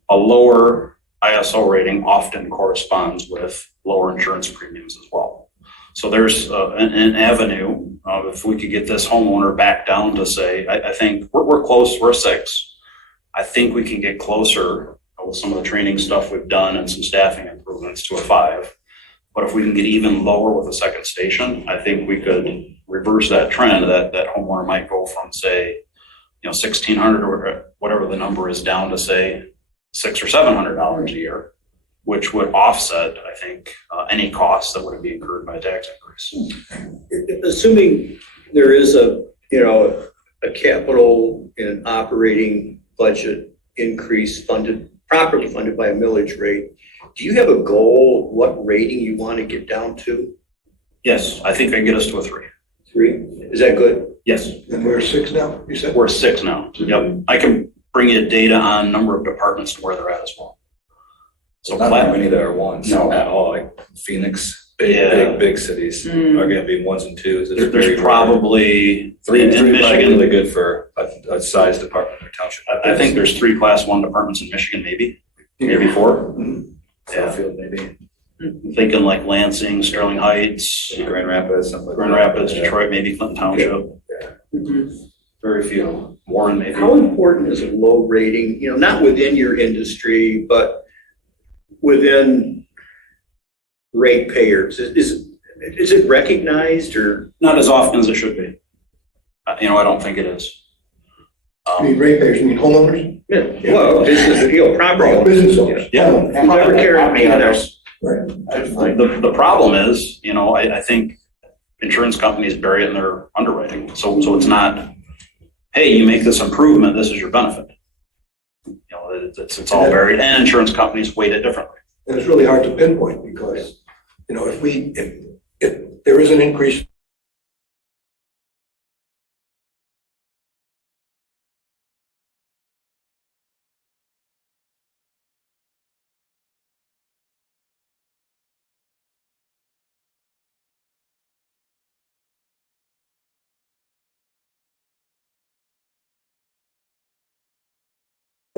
A lower ISO rating often corresponds with lower insurance premiums as well. So there's an avenue, if we could get this homeowner back down to say, I think we're close, we're a 6. I think we can get closer with some of the training stuff we've done and some staffing improvements to a 5. But if we can get even lower with a second station, I think we could reverse that trend. That homeowner might go from, say, $1,600 or whatever the number is down to, say, $600 or $700 a year, which would offset, I think, any costs that would be incurred by a tax increase. Assuming there is a capital and operating budget increase properly funded by a millage rate, do you have a goal, what rating you want to get down to? Yes, I think I can get us to a 3. 3? Is that good? Yes, And we're 6 now, you said? we're 6 now. Yep, I can bring you data on number of departments and where they're at as well. So Not that many that are 1s No. at all, like Phoenix, Yeah. big cities Mm. are gonna be 1s and 2s. It's there's very probably, Three in might be Michigan, really good for a size department or township. I think there's 3 Class 1 departments in Michigan, maybe 4. Yeah, Southfield maybe, I'm thinking like Lansing, Sterling Heights, maybe Grand Rapids, something like that. Grand Rapids, Yeah. Detroit, maybe Clinton Township. Very few. Warren, maybe. How important is a low rating, not within your industry, but within ratepayers? Is it recognized or? Not as often as it should be. I don't think it is. You mean ratepayers, you mean homeowners? Yeah, well, business, property Oh, owners. business owners. Yeah. Whoever carrying others. Right. The problem is, I think insurance companies bury it in their underwriting. So it's not, hey, you make this improvement, this is your benefit. It's all buried, and insurance companies weight it differently. And it's really hard to pinpoint because, if there is an increase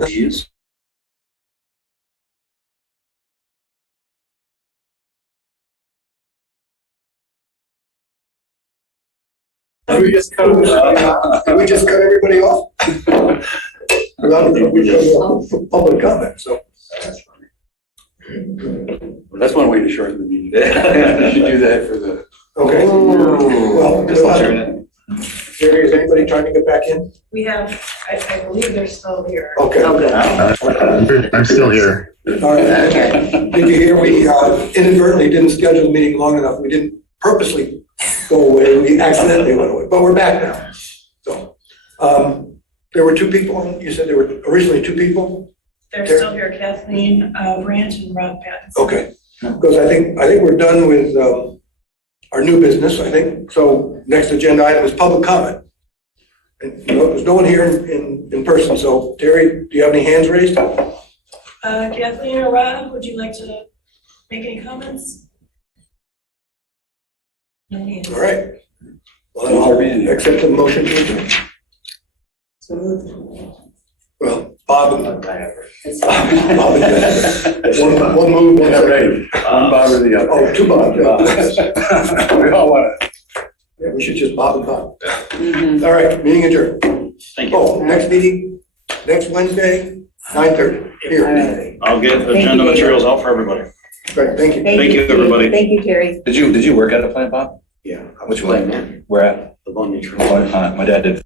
These. Did we just cut everybody off? We go public comment, so. That's one way to shorten the meeting. You should do that for the. Okay. Well, Jerry, is anybody trying to get back in? We have, I believe they're still here. Okay. All I'm still here. right. Did you hear we inadvertently didn't schedule the meeting long enough? We didn't purposely go away. We accidentally went away, but we're back now. So, there were 2 people. You said there were originally 2 people? They're still here, Kathleen Branch and Rob Pattinson. Okay, because I think we're done with our new business, I think. So next agenda item is public comment. And there's no one here in person, so Terry, do you have any hands raised? Kathleen or Rob, would you like to make any comments? No hands. All right. Well, I'll accept the motion to adjourn. Well, Bob and Bob and one move, one second. One Bob or the other. Oh, 2 Bob. We all want it. Yeah, we should just Bob and Bob. All right, meeting adjourned. Thank you. Oh, next meeting, next Wednesday, 9:30, here. I'll get Thank agenda you. materials out for everybody. Great, thank you. Thank you, everybody. Thank you, Terry. Did you work at the plant, Bob? Yeah. Which one? Where at? The one you. My dad did.